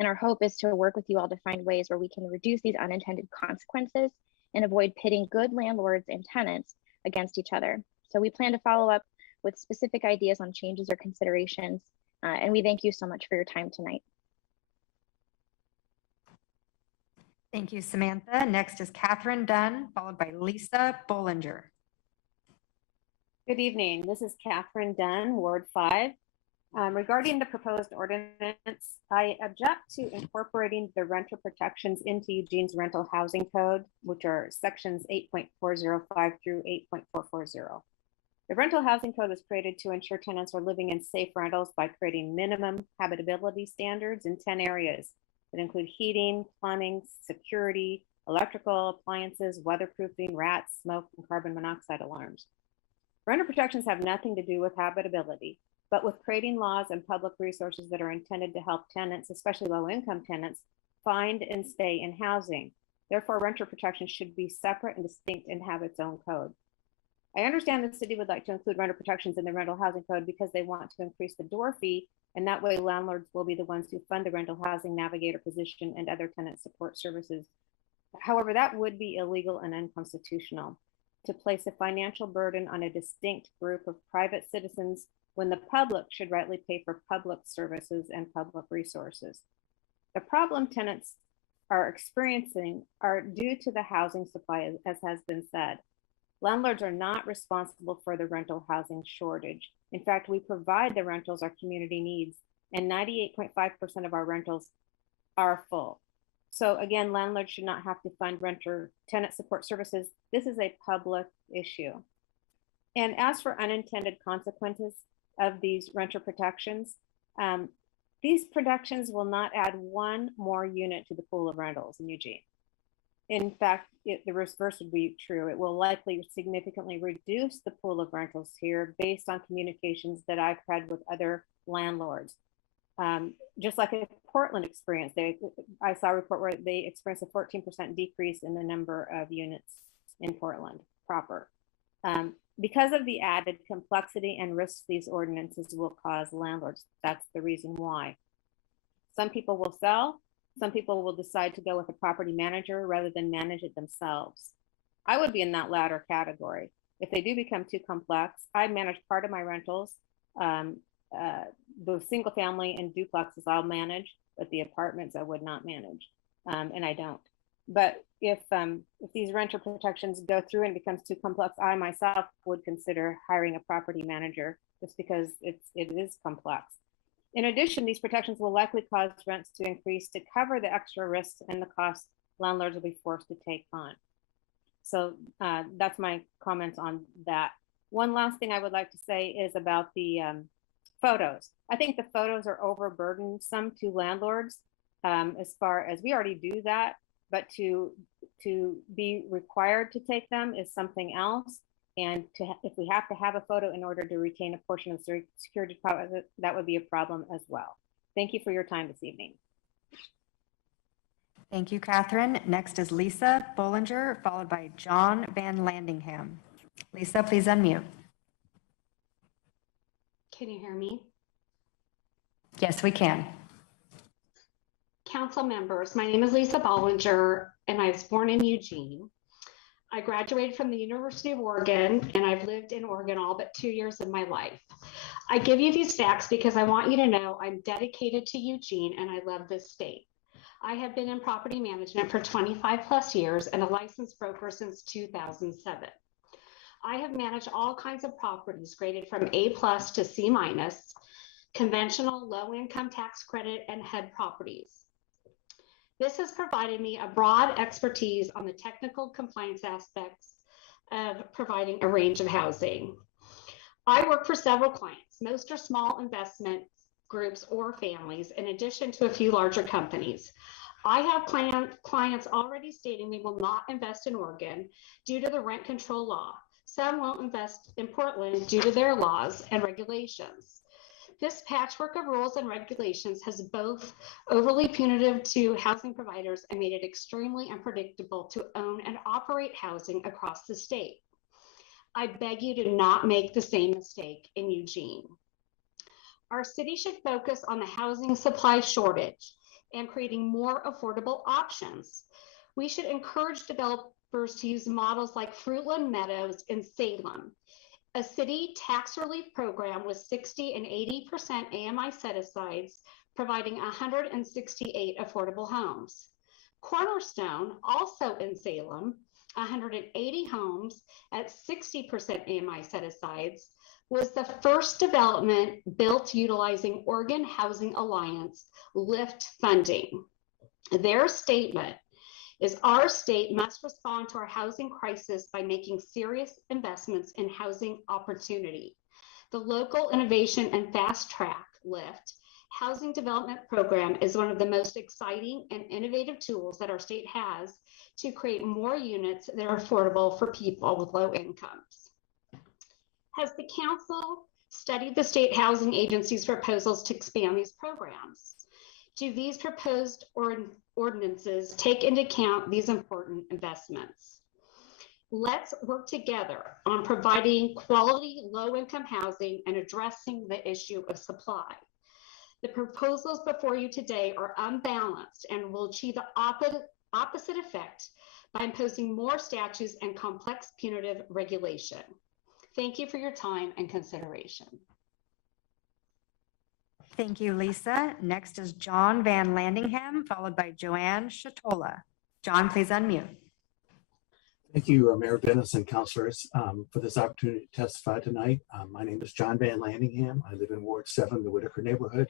And our hope is to work with you all to find ways where we can reduce these unintended consequences and avoid pitting good landlords and tenants against each other. So we plan to follow up with specific ideas on changes or considerations. And we thank you so much for your time tonight. Thank you, Samantha. Next is Catherine Dunn, followed by Lisa Bollinger. Good evening. This is Catherine Dunn, Ward 5. Regarding the proposed ordinance, I object to incorporating the renter protections into Eugene's rental housing code, which are sections 8.405 through 8.440. The rental housing code was created to ensure tenants are living in safe rentals by creating minimum habitability standards in 10 areas that include heating, plumbing, security, electrical, appliances, weatherproofing, rats, smoke, and carbon monoxide alarms. Renter protections have nothing to do with habitability, but with creating laws and public resources that are intended to help tenants, especially low-income tenants, find and stay in housing. Therefore, renter protections should be separate and distinct and have its own code. I understand the city would like to include renter protections in the rental housing code because they want to increase the door fee, and that way landlords will be the ones who fund the rental housing navigator position and other tenant support services. However, that would be illegal and unconstitutional to place a financial burden on a distinct group of private citizens when the public should rightly pay for public services and public resources. The problem tenants are experiencing are due to the housing supply, as has been said. Landlords are not responsible for the rental housing shortage. In fact, we provide the rentals our community needs, and 98.5% of our rentals are full. So again, landlords should not have to fund renter tenant support services. This is a public issue. And as for unintended consequences of these renter protections, these protections will not add one more unit to the pool of rentals in Eugene. In fact, the reverse would be true. It will likely significantly reduce the pool of rentals here based on communications that I've had with other landlords. Just like a Portland experience, I saw a report where they experienced a 14% decrease in the number of units in Portland proper. Because of the added complexity and risks these ordinances will cause landlords. That's the reason why. Some people will sell. Some people will decide to go with a property manager rather than manage it themselves. I would be in that latter category. If they do become too complex, I manage part of my rentals. The single family and duplexes I'll manage, but the apartments I would not manage, and I don't. But if these renter protections go through and becomes too complex, I myself would consider hiring a property manager just because it is complex. In addition, these protections will likely cause rents to increase to cover the extra risks and the costs landlords will be forced to take on. So that's my comments on that. One last thing I would like to say is about the photos. I think the photos are overburdensome to landlords as far as we already do that, but to be required to take them is something else. And if we have to have a photo in order to retain a portion of the security deposit, that would be a problem as well. Thank you for your time this evening. Thank you, Catherine. Next is Lisa Bollinger, followed by John Vanlandingham. Lisa, please unmute. Can you hear me? Yes, we can. Council members, my name is Lisa Bollinger, and I was born in Eugene. I graduated from the University of Oregon, and I've lived in Oregon all but 2 years of my life. I give you these facts because I want you to know I'm dedicated to Eugene and I love this state. I have been in property management for 25 plus years and a licensed broker since 2007. I have managed all kinds of properties graded from A+ to C-, conventional low-income tax credit and HUD properties. This has provided me a broad expertise on the technical compliance aspects of providing a range of housing. I work for several clients. Most are small investment groups or families, in addition to a few larger companies. I have clients already stating they will not invest in Oregon due to the rent control law. Some won't invest in Portland due to their laws and regulations. This patchwork of rules and regulations has both overly punitive to housing providers and made it extremely unpredictable to own and operate housing across the state. I beg you to not make the same mistake in Eugene. Our city should focus on the housing supply shortage and creating more affordable options. We should encourage developers to use models like Fruitland Meadows in Salem, a city tax relief program with 60 and 80% AMI set-asides, providing 168 affordable homes. Cornerstone, also in Salem, 180 homes at 60% AMI set-asides, was the first development built utilizing Oregon Housing Alliance LIFT funding. Their statement is our state must respond to our housing crisis by making serious investments in housing opportunity. The Local Innovation and Fast Track LIFT housing development program is one of the most exciting and innovative tools that our state has to create more units that are affordable for people with low incomes. Has the council studied the state housing agency's proposals to expand these programs? Do these proposed ordinances take into account these important investments? Let's work together on providing quality low-income housing and addressing the issue of supply. The proposals before you today are unbalanced and will achieve the opposite effect by imposing more statutes and complex punitive regulation. Thank you for your time and consideration. Thank you, Lisa. Next is John Vanlandingham, followed by Joanne Shatola. John, please unmute. Thank you, Mayor Dennis and councilors, for this opportunity to testify tonight. My name is John Vanlandingham. I live in Ward 7, the Whitaker neighborhood.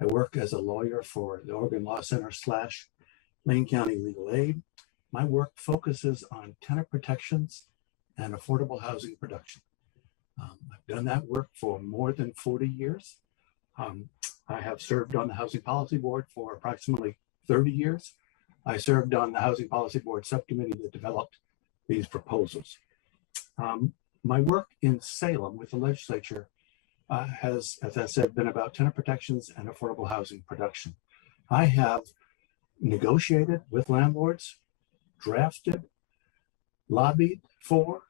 I work as a lawyer for the Oregon Law Center / Lane County Legal Aid. My work focuses on tenant protections and affordable housing production. I've done that work for more than 40 years. I have served on the Housing Policy Board for approximately 30 years. I served on the Housing Policy Board subcommittee that developed these proposals. My work in Salem with the legislature has, as I said, been about tenant protections and affordable housing production. I have negotiated with landlords, drafted, lobbied for,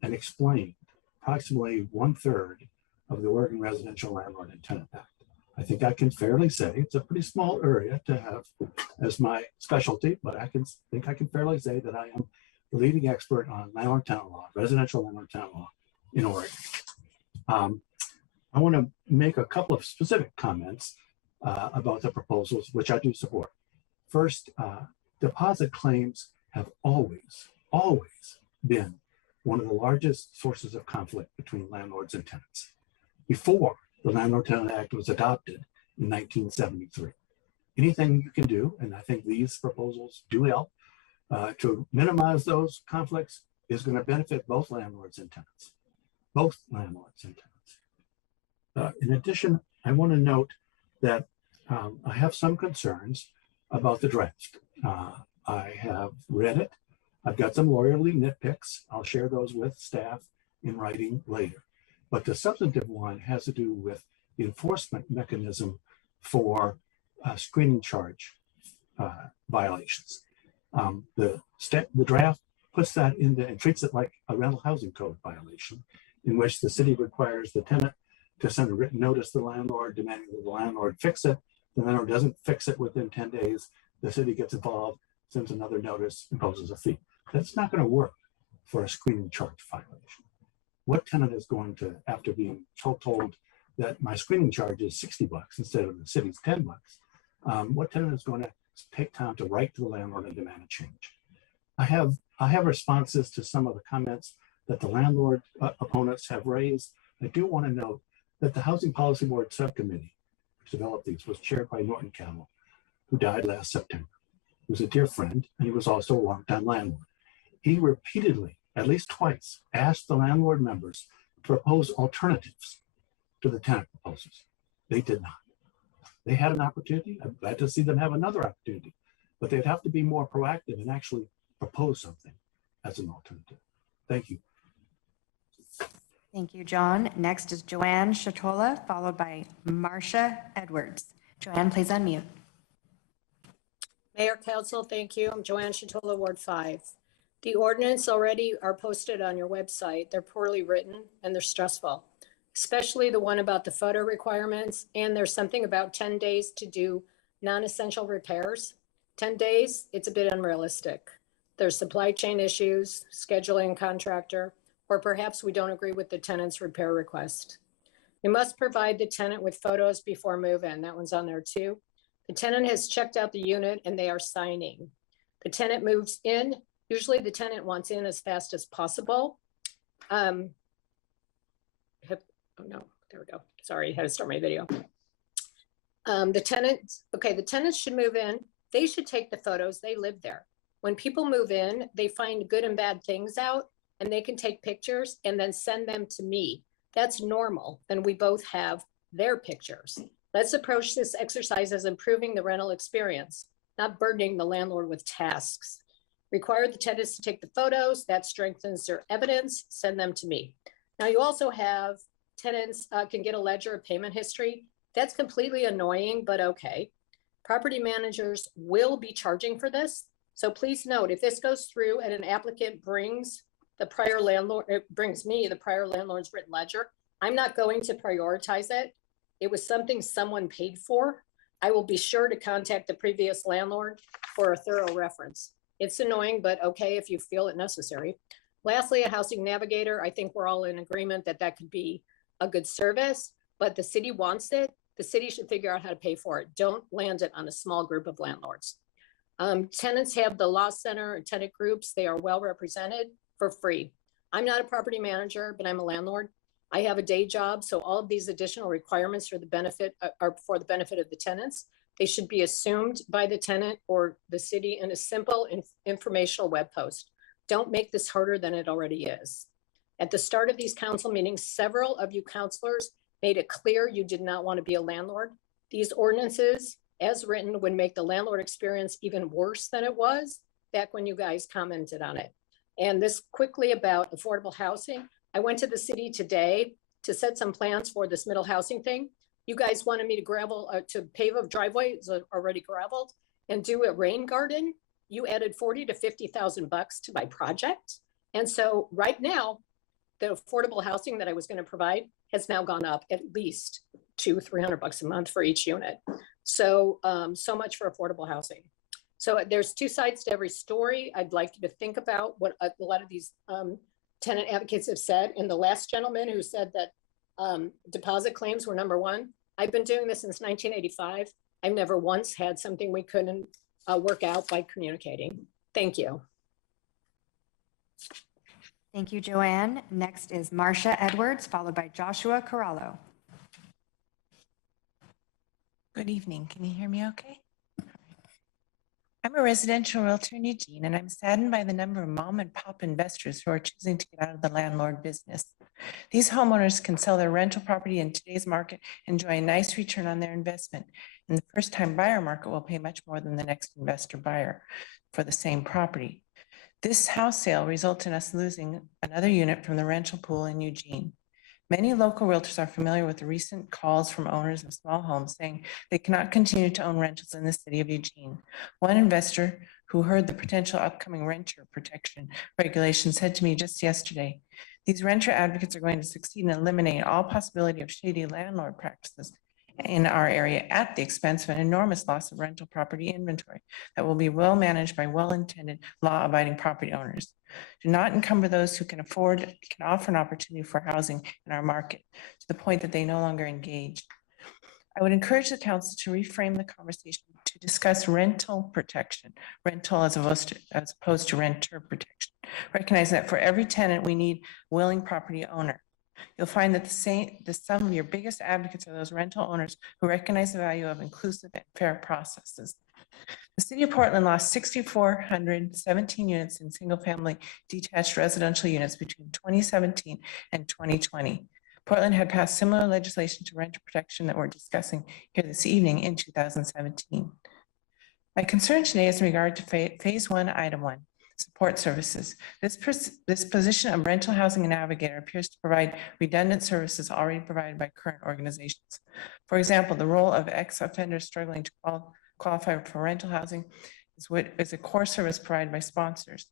and explained approximately 1/3 of the Oregon Residential Landlord and Tenant Act. I think I can fairly say it's a pretty small area to have as my specialty, but I think I can fairly say that I am the leading expert on landlord tenant law, residential landlord tenant law in Oregon. I want to make a couple of specific comments about the proposals, which I do support. First, deposit claims have always been one of the largest sources of conflict between landlords and tenants. Before the Landlord Tenant Act was adopted in 1973. Anything you can do, and I think these proposals do help, to minimize those conflicts is going to benefit both landlords and tenants. Both landlords and tenants. In addition, I want to note that I have some concerns about the draft. I have read it. I've got some lawyerly nitpicks. I'll share those with staff in writing later. But the substantive one has to do with the enforcement mechanism for screening charge violations. The draft puts that into and treats it like a rental housing code violation, in which the city requires the tenant to send a written notice to the landlord demanding that the landlord fix it. The landlord doesn't fix it within 10 days. The city gets involved, sends another notice, imposes a fee. That's not going to work for a screening charge violation. What tenant is going to, after being told that my screening charge is $60 instead of the city's $10, what tenant is going to take time to write to the landlord and demand a change? I have responses to some of the comments that the landlord opponents have raised. I do want to note that the Housing Policy Board subcommittee, which developed these, was chaired by Norton Camel, who died last September. He was a dear friend, and he was also a longtime landlord. He repeatedly, at least twice, asked the landlord members to propose alternatives to the tenant proposals. They did not. They had an opportunity. I'm glad to see them have another opportunity, but they'd have to be more proactive and actually propose something as an alternative. Thank you. Thank you, John. Next is Joanne Shatola, followed by Marcia Edwards. Joanne, please unmute. Mayor, Council, thank you. I'm Joanne Shatola, Ward 5. The ordinance already are posted on your website. They're poorly written and they're stressful, especially the one about the photo requirements. And there's something about 10 days to do non-essential repairs. 10 days, it's a bit unrealistic. There's supply chain issues, scheduling contractor, or perhaps we don't agree with the tenant's repair request. You must provide the tenant with photos before move-in. That one's on there too. The tenant has checked out the unit and they are signing. The tenant moves in. Usually the tenant wants in as fast as possible. Oh no, there we go. Sorry, I had to start my video. The tenants should move in. They should take the photos. They live there. When people move in, they find good and bad things out and they can take pictures and then send them to me. That's normal. Then we both have their pictures. Let's approach this exercise as improving the rental experience, not burdening the landlord with tasks. Require the tenants to take the photos. That strengthens their evidence. Send them to me. Now you also have tenants can get a ledger of payment history. That's completely annoying, but okay. Property managers will be charging for this. So please note, if this goes through and an applicant brings the prior landlord, it brings me the prior landlord's written ledger, I'm not going to prioritize it. It was something someone paid for. I will be sure to contact the previous landlord for a thorough reference. It's annoying, but okay if you feel it necessary. Lastly, a housing navigator. I think we're all in agreement that that could be a good service, but the city wants it. The city should figure out how to pay for it. Don't land it on a small group of landlords. Tenants have the law center and tenant groups. They are well represented for free. I'm not a property manager, but I'm a landlord. I have a day job, so all of these additional requirements for the benefit are for the benefit of the tenants. They should be assumed by the tenant or the city in a simple informational web post. Don't make this harder than it already is. At the start of these council meetings, several of you councilors made it clear you did not want to be a landlord. These ordinances, as written, would make the landlord experience even worse than it was back when you guys commented on it. And this quickly about affordable housing. I went to the city today to set some plans for this middle housing thing. You guys wanted me to to pave a driveway, it's already graveled, and do a rain garden. You added 40 to 50,000 bucks to my project. And so right now, the affordable housing that I was going to provide has now gone up at least $200-300 bucks a month for each unit. So, so much for affordable housing. So there's two sides to every story. I'd like you to think about what a lot of these tenant advocates have said. And the last gentleman who said that deposit claims were number one. I've been doing this since 1985. I've never once had something we couldn't work out by communicating. Thank you. Thank you, Joanne. Next is Marcia Edwards, followed by Joshua Corallo. Good evening. Can you hear me okay? I'm a residential realtor in Eugene, and I'm saddened by the number of mom and pop investors who are choosing to get out of the landlord business. These homeowners can sell their rental property in today's market and enjoy a nice return on their investment. And the first-time buyer market will pay much more than the next investor buyer for the same property. This house sale results in us losing another unit from the rental pool in Eugene. Many local realtors are familiar with the recent calls from owners of small homes saying they cannot continue to own rentals in the city of Eugene. One investor who heard the potential upcoming renter protection regulation said to me just yesterday, these renter advocates are going to succeed in eliminating all possibility of shady landlord practices in our area at the expense of an enormous loss of rental property inventory that will be well managed by well-intended law-abiding property owners. Do not encumber those who can offer an opportunity for housing in our market to the point that they no longer engage. I would encourage the council to reframe the conversation to discuss rental protection, rental as opposed to renter protection. Recognizing that for every tenant, we need a willing property owner. You'll find that some of your biggest advocates are those rental owners who recognize the value of inclusive and fair processes. The city of Portland lost 6,417 units in single-family detached residential units between 2017 and 2020. Portland had passed similar legislation to renter protection that we're discussing here this evening in 2017. My concern today is in regard to phase one, item 1. Support services. This position of rental housing navigator appears to provide redundant services already provided by current organizations. For example, the role of ex-offenders struggling to qualify for rental housing is a core service provided by sponsors.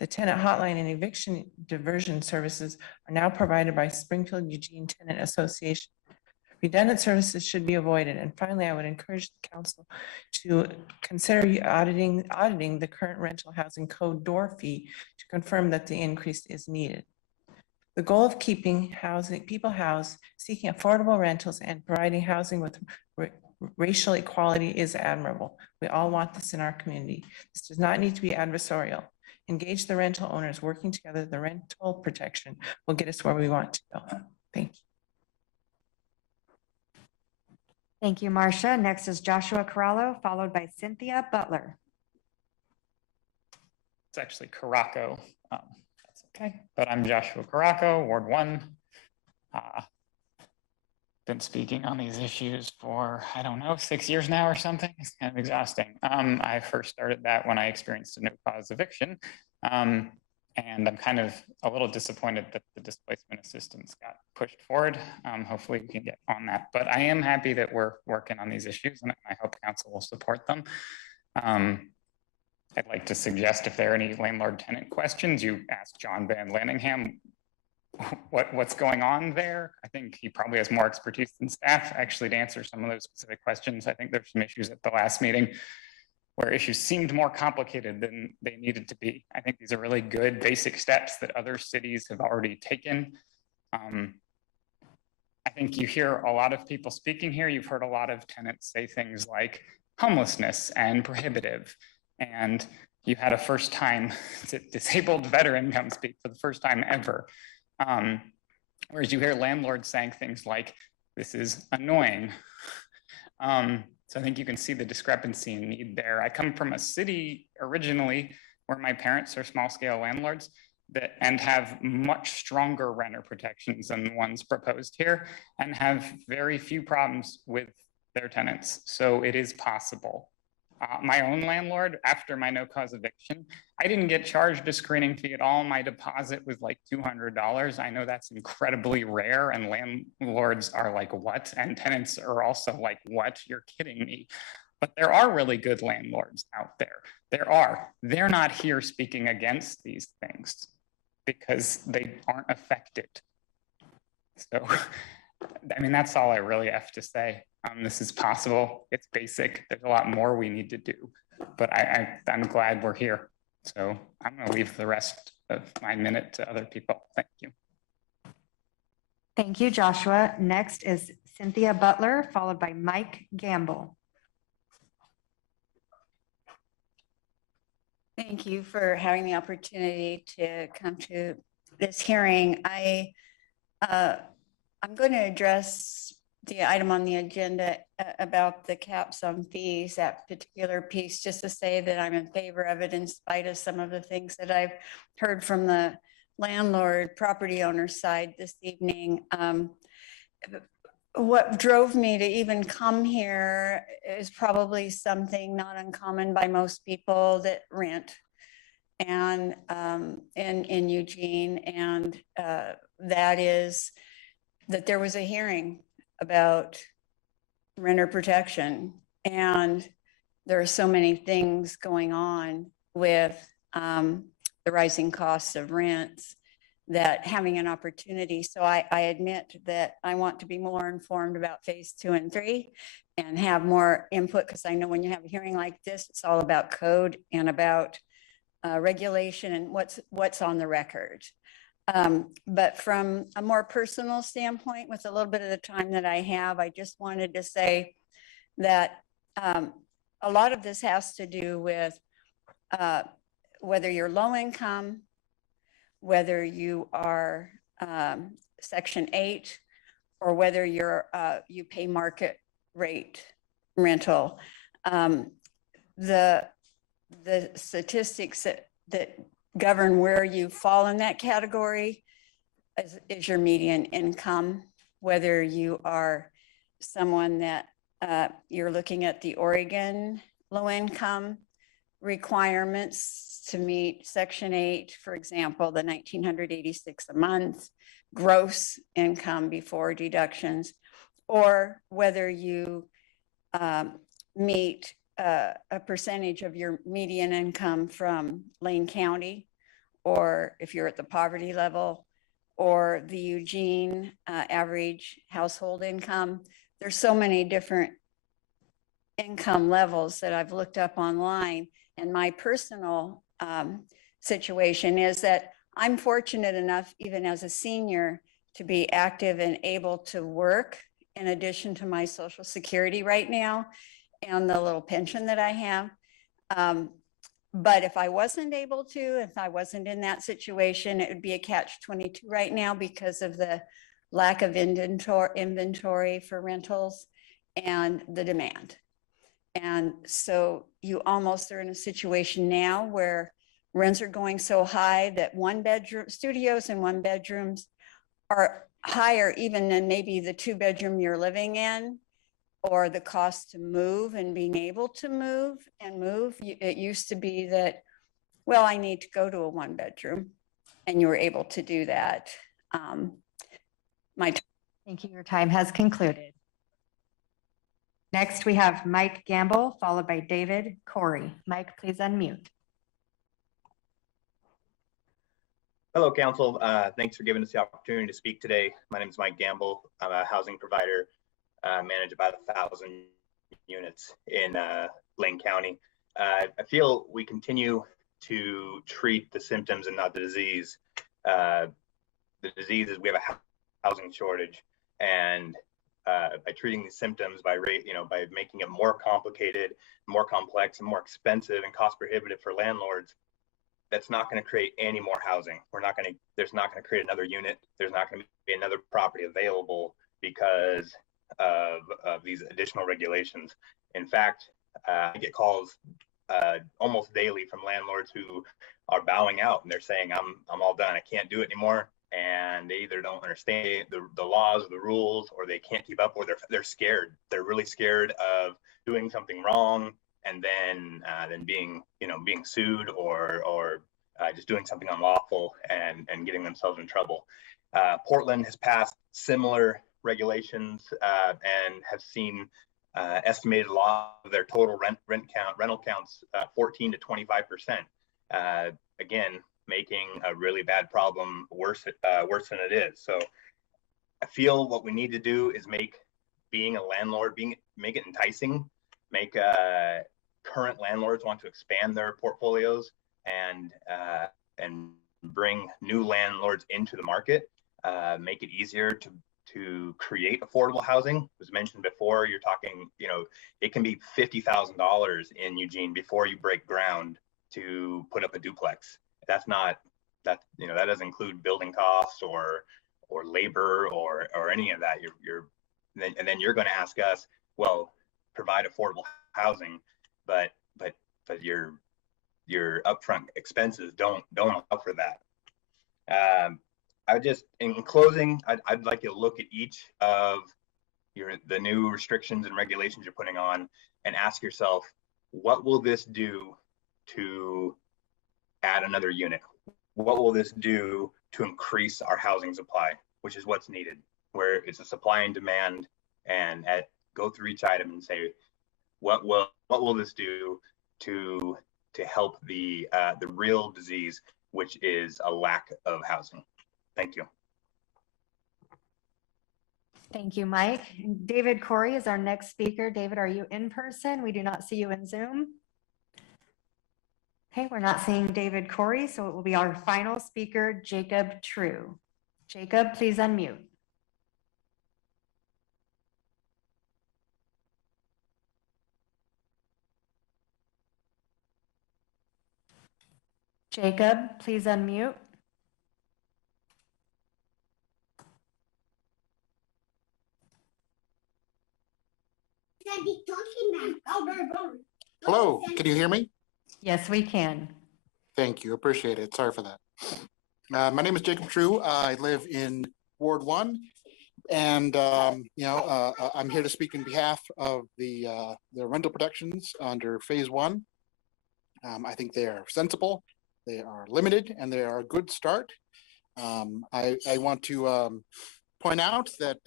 The tenant hotline and eviction diversion services are now provided by Springfield Eugene Tenant Association. Redundant services should be avoided. And finally, I would encourage the council to consider auditing the current rental housing code door fee to confirm that the increase is needed. The goal of keeping people housed, seeking affordable rentals, and providing housing with racial equality is admirable. We all want this in our community. This does not need to be adversarial. Engage the rental owners. Working together, the rental protection will get us where we want to go. Thank you. Thank you, Marcia. Next is Joshua Corallo, followed by Cynthia Butler. It's actually Caraco. That's okay. But I'm Joshua Caraco, Ward 1. been speaking on these issues for, I don't know, 6 years now or something. It's kind of exhausting. I first started that when I experienced a no cause eviction. And I'm kind of a little disappointed that the displacement assistance got pushed forward. Hopefully we can get on that, but I am happy that we're working on these issues and I hope council will support them. I'd like to suggest if there are any landlord tenant questions, you ask John Vanlandingham what's going on there. I think he probably has more expertise than staff actually to answer some of those specific questions. I think there's some issues at the last meeting where issues seemed more complicated than they needed to be. I think these are really good basic steps that other cities have already taken. I think you hear a lot of people speaking here. You've heard a lot of tenants say things like homelessness and prohibitive. And you had a first time disabled veteran come speak for the first time ever. Whereas you hear landlords saying things like, this is annoying. So I think you can see the discrepancy and need there. I come from a city originally where my parents are small scale landlords and have much stronger renter protections than the ones proposed here and have very few problems with their tenants. So it is possible. My own landlord, after my no cause eviction, I didn't get charged a screening fee at all. My deposit was like $200. I know that's incredibly rare and landlords are like, what? And tenants are also like, what? You're kidding me. But there are really good landlords out there. They're not here speaking against these things because they aren't affected. So, I mean, that's all I really have to say. This is possible. It's basic. There's a lot more we need to do, but I'm glad we're here. So I'm going to leave the rest of my minute to other people. Thank you. Thank you, Joshua. Next is Cynthia Butler, followed by Mike Gamble. Thank you for having the opportunity to come to this hearing. I'm going to address the item on the agenda about the caps on fees, that particular piece, just to say that I'm in favor of it in spite of some of the things that I've heard from the landlord property owner side this evening. What drove me to even come here is probably something not uncommon by most people that rent and in Eugene, and that is that there was a hearing about renter protection, and there are so many things going on with the rising costs of rents that having an opportunity. So I admit that I want to be more informed about phase 2 and 3 and have more input, because I know when you have a hearing like this, it's all about code and about regulation and what's on the record. But from a more personal standpoint, with a little bit of the time that I have, I just wanted to say that a lot of this has to do with whether you're low income, whether you are Section 8, or whether you pay market rate rental. The statistics that govern where you fall in that category is your median income, whether you are someone that you're looking at the Oregon low income requirements to meet Section 8, for example, the $1,986 a month gross income before deductions, or whether you meet a percentage of your median income from Lane County, or if you're at the poverty level, or the Eugene average household income. There's so many different income levels that I've looked up online. And my personal situation is that I'm fortunate enough, even as a senior, to be active and able to work in addition to my Social Security right now and the little pension that I have. But if I wasn't able to, if I wasn't in that situation, it would be a catch-22 right now because of the lack of inventory for rentals and the demand. And so you almost are in a situation now where rents are going so high that studios and 1 bedrooms are higher even than maybe the 2-bedroom you're living in, or the cost to move and being able to move and move. It used to be that, well, I need to go to a 1-bedroom, and you were able to do that. Thank you. Your time has concluded. Next, we have Mike Gamble, followed by David Corey. Mike, please unmute. Hello, Council. Thanks for giving us the opportunity to speak today. My name is Mike Gamble. I'm a housing provider, manage about 1,000 units in Lane County. I feel we continue to treat the symptoms and not the disease. The disease is we have a housing shortage, and by treating the symptoms by making it more complicated, more complex, and more expensive and cost prohibitive for landlords, that's not going to create any more housing. There's not going to create another unit. There's not going to be another property available because of these additional regulations. In fact, I get calls almost daily from landlords who are bowing out, and they're saying, I'm all done. I can't do it anymore. And they either don't understand the laws or the rules, or they can't keep up, or they're scared. They're really scared of doing something wrong and then being sued or just doing something unlawful and getting themselves in trouble. Portland has passed similar regulations and have seen estimated loss of their total rental counts 14 to 25%. Again, making a really bad problem worse than it is. So I feel what we need to do is make being a landlord, make it enticing, make current landlords want to expand their portfolios and bring new landlords into the market, make it easier to create affordable housing. It was mentioned before, you're talking, it can be $50,000 in Eugene before you break ground to put up a duplex. That doesn't include building costs or labor or any of that. Then you're going to ask us, well, provide affordable housing, but your upfront expenses don't allow for that. In closing, I'd like you to look at each of the new restrictions and regulations you're putting on and ask yourself, what will this do to add another unit? What will this do to increase our housing supply, which is what's needed, where it's a supply and demand, and go through each item and say, what will this do to help the real disease, which is a lack of housing? Thank you. Thank you, Mike. David Corey is our next speaker. David, are you in person? We do not see you in Zoom. Okay, we're not seeing David Corey, so it will be our final speaker, Jacob True. Jacob, please unmute. Jacob, please unmute. Hello, can you hear me? Yes, we can. Thank you, appreciate it. Sorry for that. My name is Jacob True. I live in Ward 1, and I'm here to speak in behalf of the rental protections under Phase 1. I think they are sensible, they are limited, and they are a good start. I want to point out that,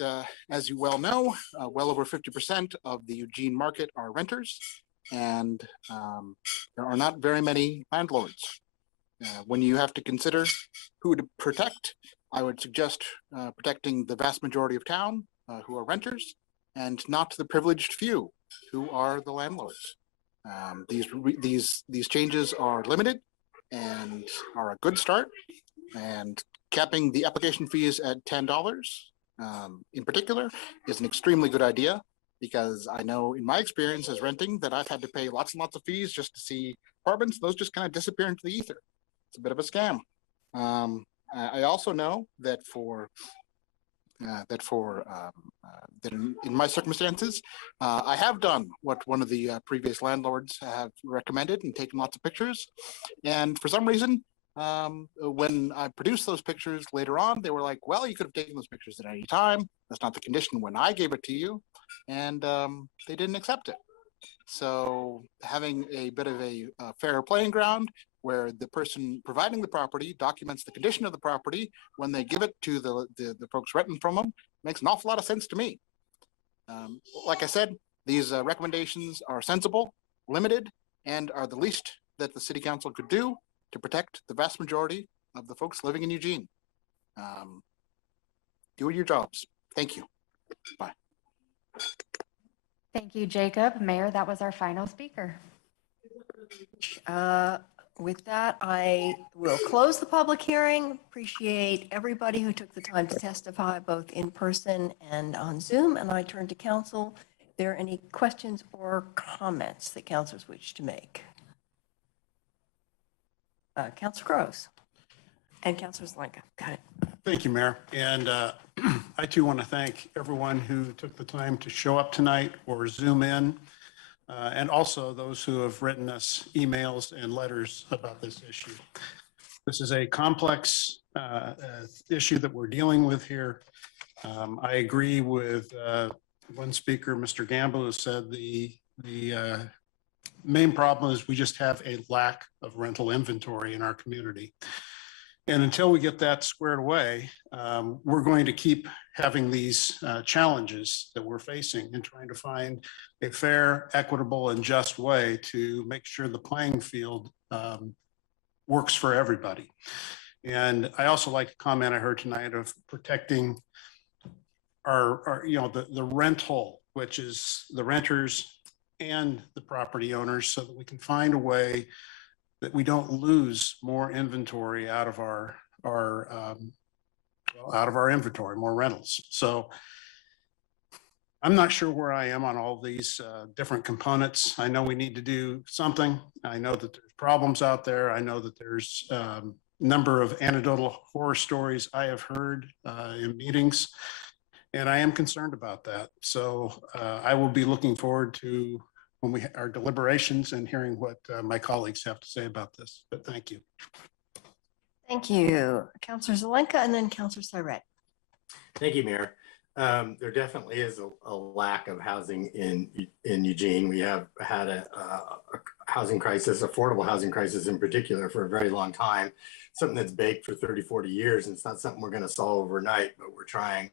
as you well know, well over 50% of the Eugene market are renters, and there are not very many landlords. When you have to consider who to protect, I would suggest protecting the vast majority of town who are renters, and not the privileged few who are the landlords. These changes are limited and are a good start, and capping the application fees at $10 in particular is an extremely good idea, because I know in my experience as renting that I've had to pay lots and lots of fees just to see apartments. Those just kind of disappear into the ether. It's a bit of a scam. I also know that in my circumstances, I have done what one of the previous landlords have recommended and taken lots of pictures. And for some reason, when I produced those pictures later on, they were like, well, you could have taken those pictures at any time. That's not the condition when I gave it to you. And they didn't accept it. So having a bit of a fair playing ground where the person providing the property documents the condition of the property when they give it to the folks renting from them makes an awful lot of sense to me. Like I said, these recommendations are sensible, limited, and are the least that the city council could do to protect the vast majority of the folks living in Eugene. Do your jobs. Thank you. Bye. Thank you, Jacob. Mayor, that was our final speaker. With that, I will close the public hearing. Appreciate everybody who took the time to testify, both in person and on Zoom. And I turn to council. Are there any questions or comments that councilors wish to make? Councilor Gross and Councilor Zelenka. Got it. Thank you, Mayor. And I too want to thank everyone who took the time to show up tonight or Zoom in, and also those who have written us emails and letters about this issue. This is a complex issue that we're dealing with here. I agree with one speaker, Mr. Gamble, who said the main problem is we just have a lack of rental inventory in our community. And until we get that squared away, we're going to keep having these challenges that we're facing and trying to find a fair, equitable, and just way to make sure the playing field works for everybody. And I also like a comment I heard tonight of protecting our the rental, which is the renters and the property owners, so that we can find a way that we don't lose more inventory out of our inventory, more rentals. So I'm not sure where I am on all these different components. I know we need to do something. I know that there's problems out there. I know that there's a number of anecdotal horror stories I have heard in meetings, and I am concerned about that. So I will be looking forward to when our deliberations and hearing what my colleagues have to say about this. But thank you. Thank you. Councilor Zelenka and then Councilor Syret. Thank you, Mayor. There definitely is a lack of housing in Eugene. We have had a housing crisis, affordable housing crisis in particular, for a very long time, something that's baked for 30, 40 years. And it's not something we're going to solve overnight, but we're trying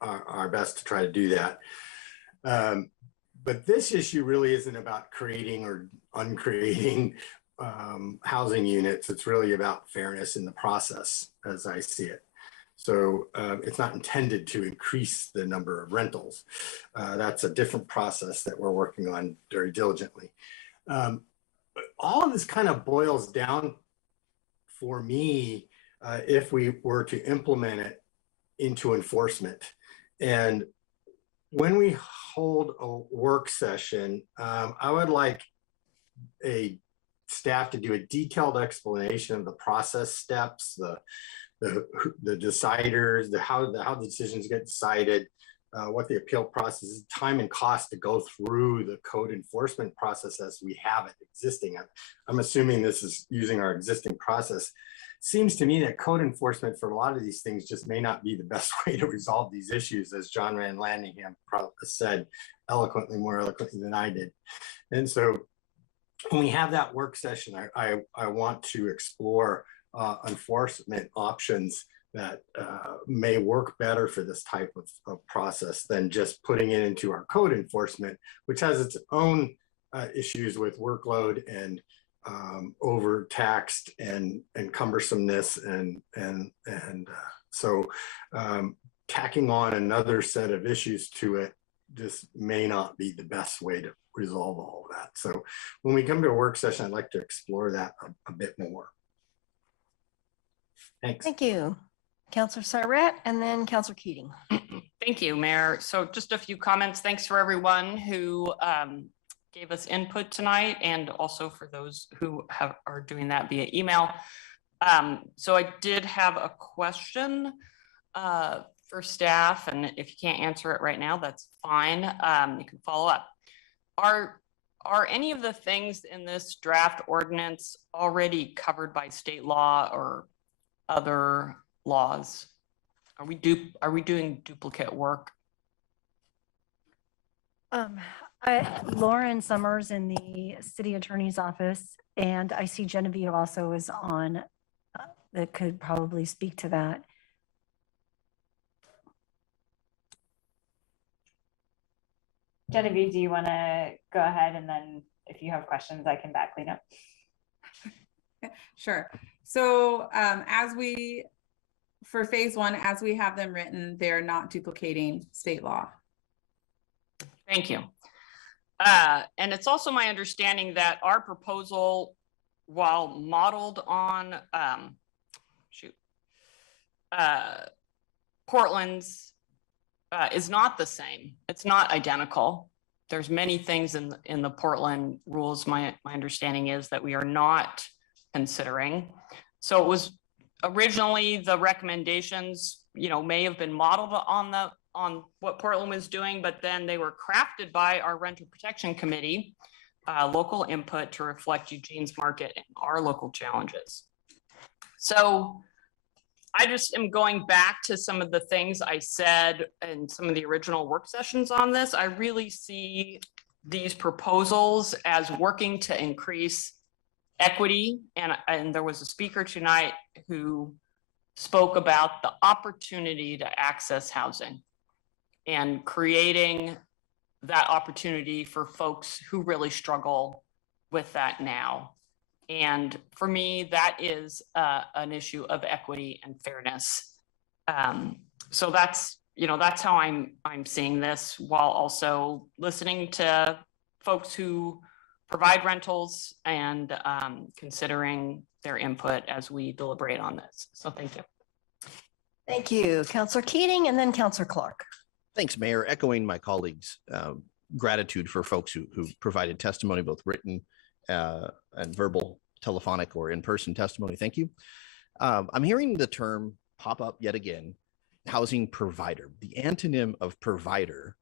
our best to try to do that. But this issue really isn't about creating or uncreating housing units. It's really about fairness in the process, as I see it. So it's not intended to increase the number of rentals. That's a different process that we're working on very diligently. But all of this kind of boils down for me, if we were to implement it, into enforcement. And when we hold a work session, I would like a staff to do a detailed explanation of the process steps, the deciders, how the decisions get decided, what the appeal process is, time and cost to go through the code enforcement process as we have it existing. I'm assuming this is using our existing process. Seems to me that code enforcement for a lot of these things just may not be the best way to resolve these issues, as John Vanlandingham said eloquently, more eloquently than I did. And so when we have that work session, I want to explore enforcement options that may work better for this type of process than just putting it into our code enforcement, which has its own issues with workload and overtaxed and cumbersomeness, so tacking on another set of issues to it just may not be the best way to resolve all of that. So when we come to a work session, I'd like to explore that a bit more. Thanks. Thank you. Councilor Syret and then Councilor Keating. Thank you, Mayor. So just a few comments. Thanks for everyone who gave us input tonight, and also for those who are doing that via email. So I did have a question for staff, and if you can't answer it right now, that's fine. You can follow up. are any of the things in this draft ordinance already covered by state law or other laws? Are we doing duplicate work? Lauren Summers in the city attorney's office, and I see Genevieve also is on, that could probably speak to that. Genevieve, do you want to go ahead, and then if you have questions, I can back clean up. Sure. So for phase one, as we have them written, they're not duplicating state law. Thank you. And it's also my understanding that our proposal, while modeled on Portland's, is not the same. It's not identical. There's many things in the Portland rules. My understanding is that we are not considering. So it was originally the recommendations, may have been modeled on what Portland was doing, but then they were crafted by our Renter Protection Committee, local input to reflect Eugene's market and our local challenges. So I just am going back to some of the things I said in some of the original work sessions on this. I really see these proposals as working to increase equity. And there was a speaker tonight who spoke about the opportunity to access housing and creating that opportunity for folks who really struggle with that now. And for me, that is an issue of equity and fairness. So that's how I'm seeing this, while also listening to folks who provide rentals and considering their input as we deliberate on this. So thank you. Thank you, Councillor Keating, and then Councillor Clark. Thanks, Mayor. Echoing my colleagues' gratitude for folks who provided testimony, both written and verbal, telephonic, or in-person testimony. Thank you. I'm hearing the term pop up yet again, housing provider. The antonym of provider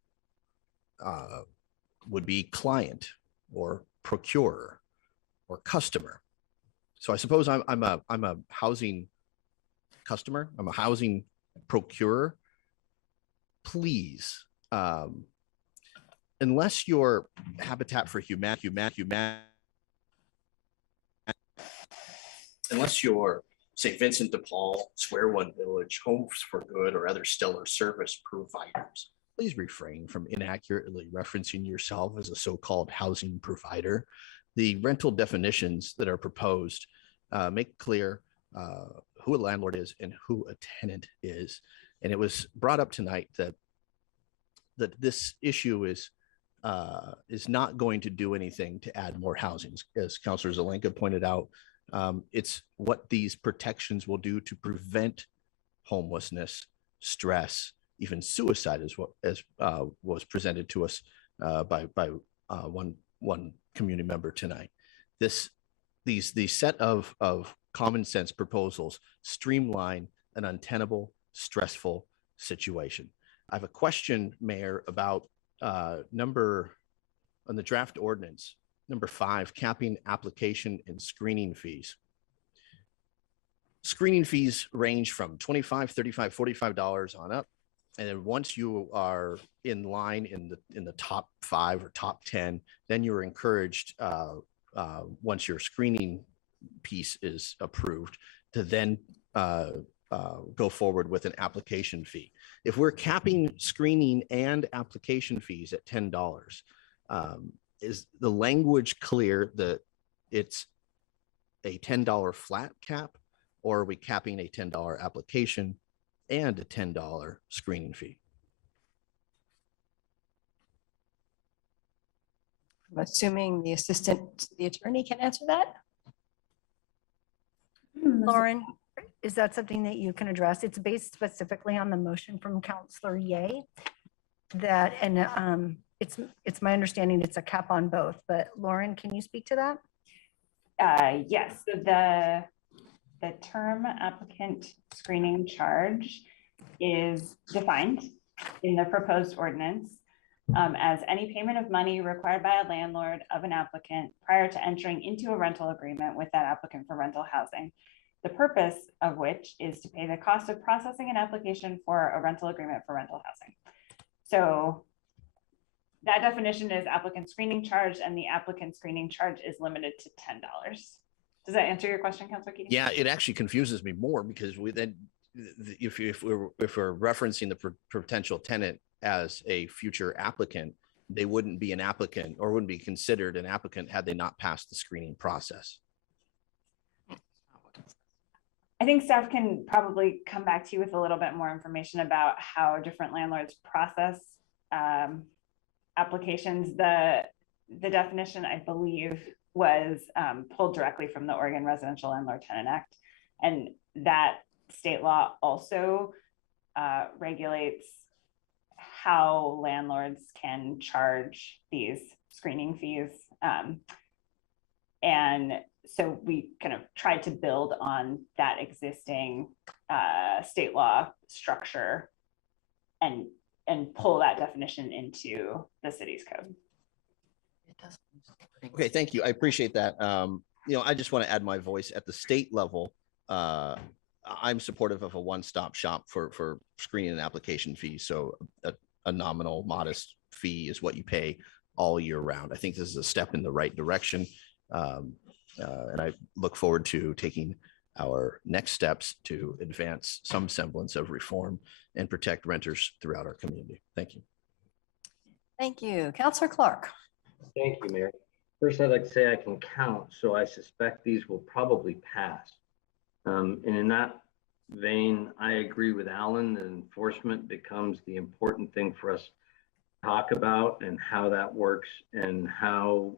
would be client or procurer or customer. So I suppose I'm a housing customer. I'm a housing procurer. Please, unless you're Habitat for Humanity, unless you're St. Vincent de Paul, Square One Village, Homes for Good, or other stellar service providers, please refrain from inaccurately referencing yourself as a so-called housing provider. The rental definitions that are proposed make clear who a landlord is and who a tenant is. And it was brought up tonight that this issue is not going to do anything to add more housing. As Councillor Zelenka pointed out, it's what these protections will do to prevent homelessness, stress, even suicide, as was presented to us by one community member tonight. These set of common sense proposals streamline an untenable, stressful situation. I have a question, Mayor, about on the draft ordinance, number 5, capping application and screening fees. Screening fees range from $25, $35, $45 on up. And then once you are in line in the top 5 or top 10, then you're encouraged, once your screening piece is approved, to then go forward with an application fee. If we're capping screening and application fees at $10, is the language clear that it's a $10 flat cap, or are we capping a $10 application and a $10 screening fee? I'm assuming the assistant to the attorney can answer that. Lauren, is that something that you can address? It's based specifically on the motion from Councillor Ye that, and it's my understanding it's a cap on both, but Lauren, can you speak to that? Yes, so the term applicant screening charge is defined in the proposed ordinance. as any payment of money required by a landlord of an applicant prior to entering into a rental agreement with that applicant for rental housing. The purpose of which is to pay the cost of processing an application for a rental agreement for rental housing. So that definition is applicant screening charge, and the applicant screening charge is limited to $10. Does that answer your question, Councilor Keating? Yeah, it actually confuses me more because we then, if we're referencing the potential tenant as a future applicant, they wouldn't be an applicant or wouldn't be considered an applicant had they not passed the screening process. I think staff can probably come back to you with a little bit more information about how different landlords process applications. The definition, I believe, was pulled directly from the Oregon Residential Landlord Tenant Act. And that state law also regulates how landlords can charge these screening fees. And so we kind of tried to build on that existing state law structure and pull that definition into the city's code. Okay, thank you. I appreciate that. I just want to add my voice at the state level. I'm supportive of a one-stop shop for screening and application fees. So a nominal, modest fee is what you pay all year round. I think this is a step in the right direction. And I look forward to taking our next steps to advance some semblance of reform and protect renters throughout our community. Thank you. Thank you. Councilor Clark. Thank you, Mayor. First, I'd like to say I can count, so I suspect these will probably pass. And in that vein, I agree with Alan that enforcement becomes the important thing for us to talk about, and how that works and how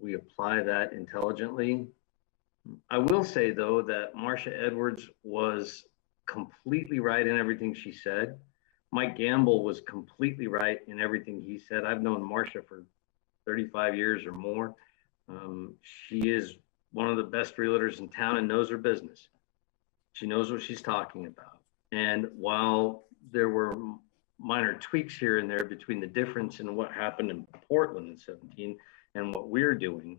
we apply that intelligently. I will say, though, that Marcia Edwards was completely right in everything she said. Mike Gamble was completely right in everything he said. I've known Marcia for 35 years or more. She is one of the best realtors in town and knows her business. She knows what she's talking about. And while there were minor tweaks here and there between the difference in what happened in Portland in 17 and what we're doing,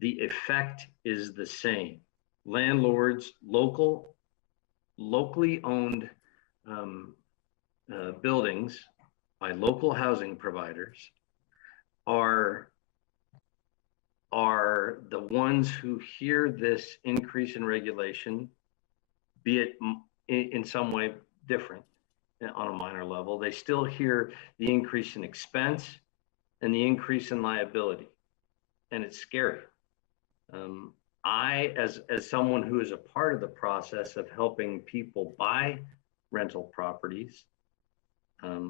the effect is the same. Landlords, locally owned buildings by local housing providers are the ones who hear this increase in regulation, be it in some way different on a minor level. They still hear the increase in expense and the increase in liability, and it's scary. I, as someone who is a part of the process of helping people buy rental properties,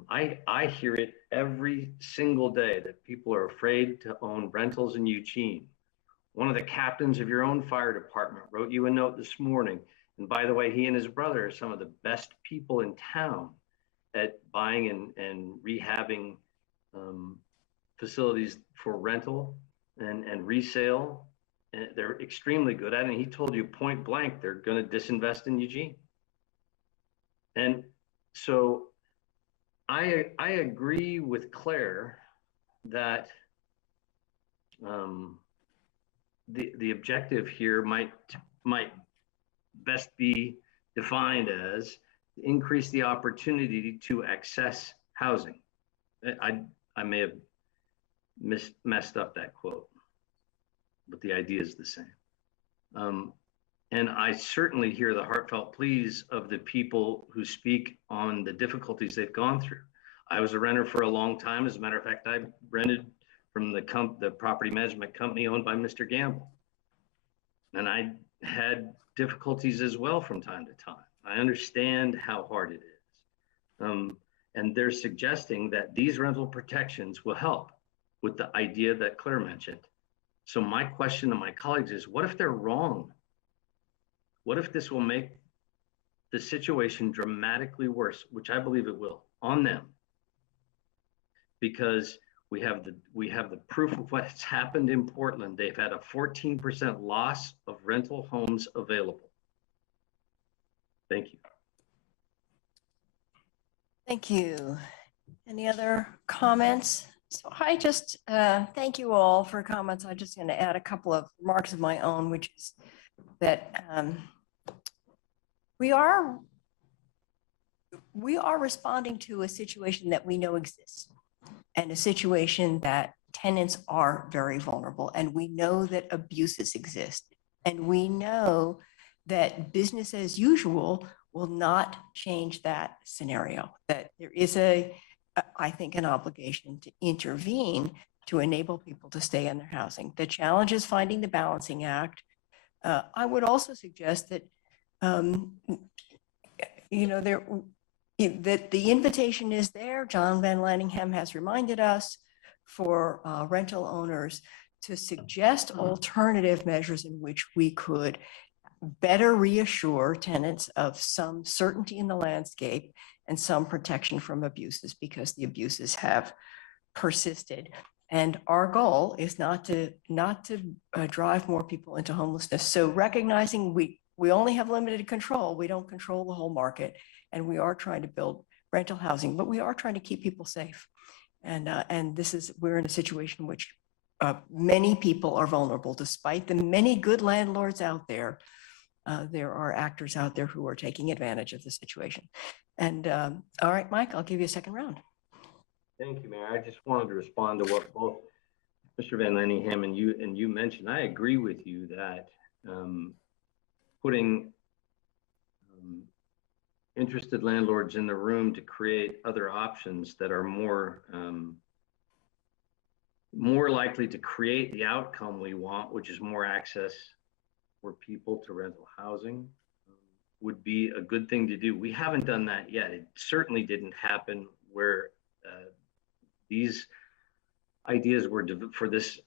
I hear it every single day that people are afraid to own rentals in Eugene. One of the captains of your own fire department wrote you a note this morning. And by the way, he and his brother are some of the best people in town at buying and rehabbing facilities for rental and resale. And they're extremely good at it. And he told you point blank, they're going to disinvest in Eugene. And so I agree with Claire that the objective here might best be defined as increase the opportunity to access housing. I may have messed up that quote, but the idea is the same. And I certainly hear the heartfelt pleas of the people who speak on the difficulties they've gone through. I was a renter for a long time. As a matter of fact, I rented from the property management company owned by Mr. Gamble. And I had difficulties as well from time to time. I understand how hard it is. And they're suggesting that these rental protections will help with the idea that Claire mentioned. So my question to my colleagues is, what if they're wrong? What if this will make the situation dramatically worse, which I believe it will, on them? Because we have the proof of what's happened in Portland. They've had a 14% loss of rental homes available. Thank you. Thank you. Any other comments? So I just thank you all for comments. I'm just going to add a couple of remarks of my own, which is that we are responding to a situation that we know exists, and a situation that tenants are very vulnerable, and we know that abuses exist, and we know that business as usual will not change that scenario, that there is I think, an obligation to intervene to enable people to stay in their housing. The challenge is finding the balancing act. I would also suggest that, that the invitation is there. John Vanlandingham has reminded us for rental owners to suggest alternative measures in which we could better reassure tenants of some certainty in the landscape and some protection from abuses, because the abuses have persisted. And our goal is not to drive more people into homelessness. So recognizing we only have limited control, we don't control the whole market, and we are trying to build rental housing, but we are trying to keep people safe. And we're in a situation in which many people are vulnerable, despite the many good landlords out there. There are actors out there who are taking advantage of the situation. And all right, Mike, I'll give you a second round. Thank you, Mayor. I just wanted to respond to what both Mr. Vanlandingham and you mentioned. I agree with you that putting interested landlords in the room to create other options that are more likely to create the outcome we want, which is more access for people to rental housing, would be a good thing to do. We haven't done that yet. It certainly didn't happen where these ideas were for this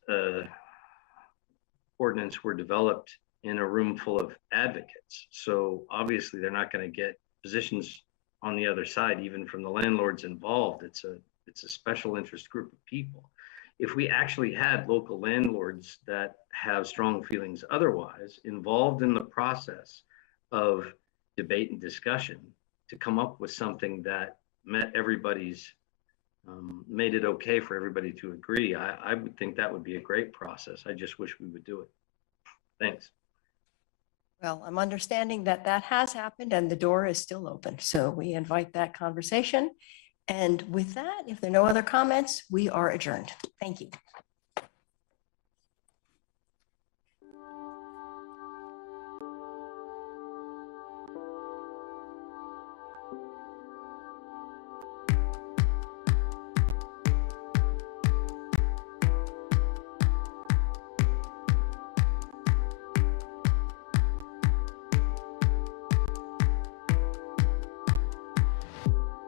ordinance were developed in a room full of advocates. So obviously they're not going to get positions on the other side, even from the landlords involved. It's a special interest group of people. If we actually had local landlords that have strong feelings otherwise involved in the process of debate and discussion to come up with something that met everybody's, made it okay for everybody to agree, I would think that would be a great process. I just wish we would do it. Thanks. Well, I'm understanding that that has happened and the door is still open. So we invite that conversation. And with that, if there are no other comments, we are adjourned. Thank you.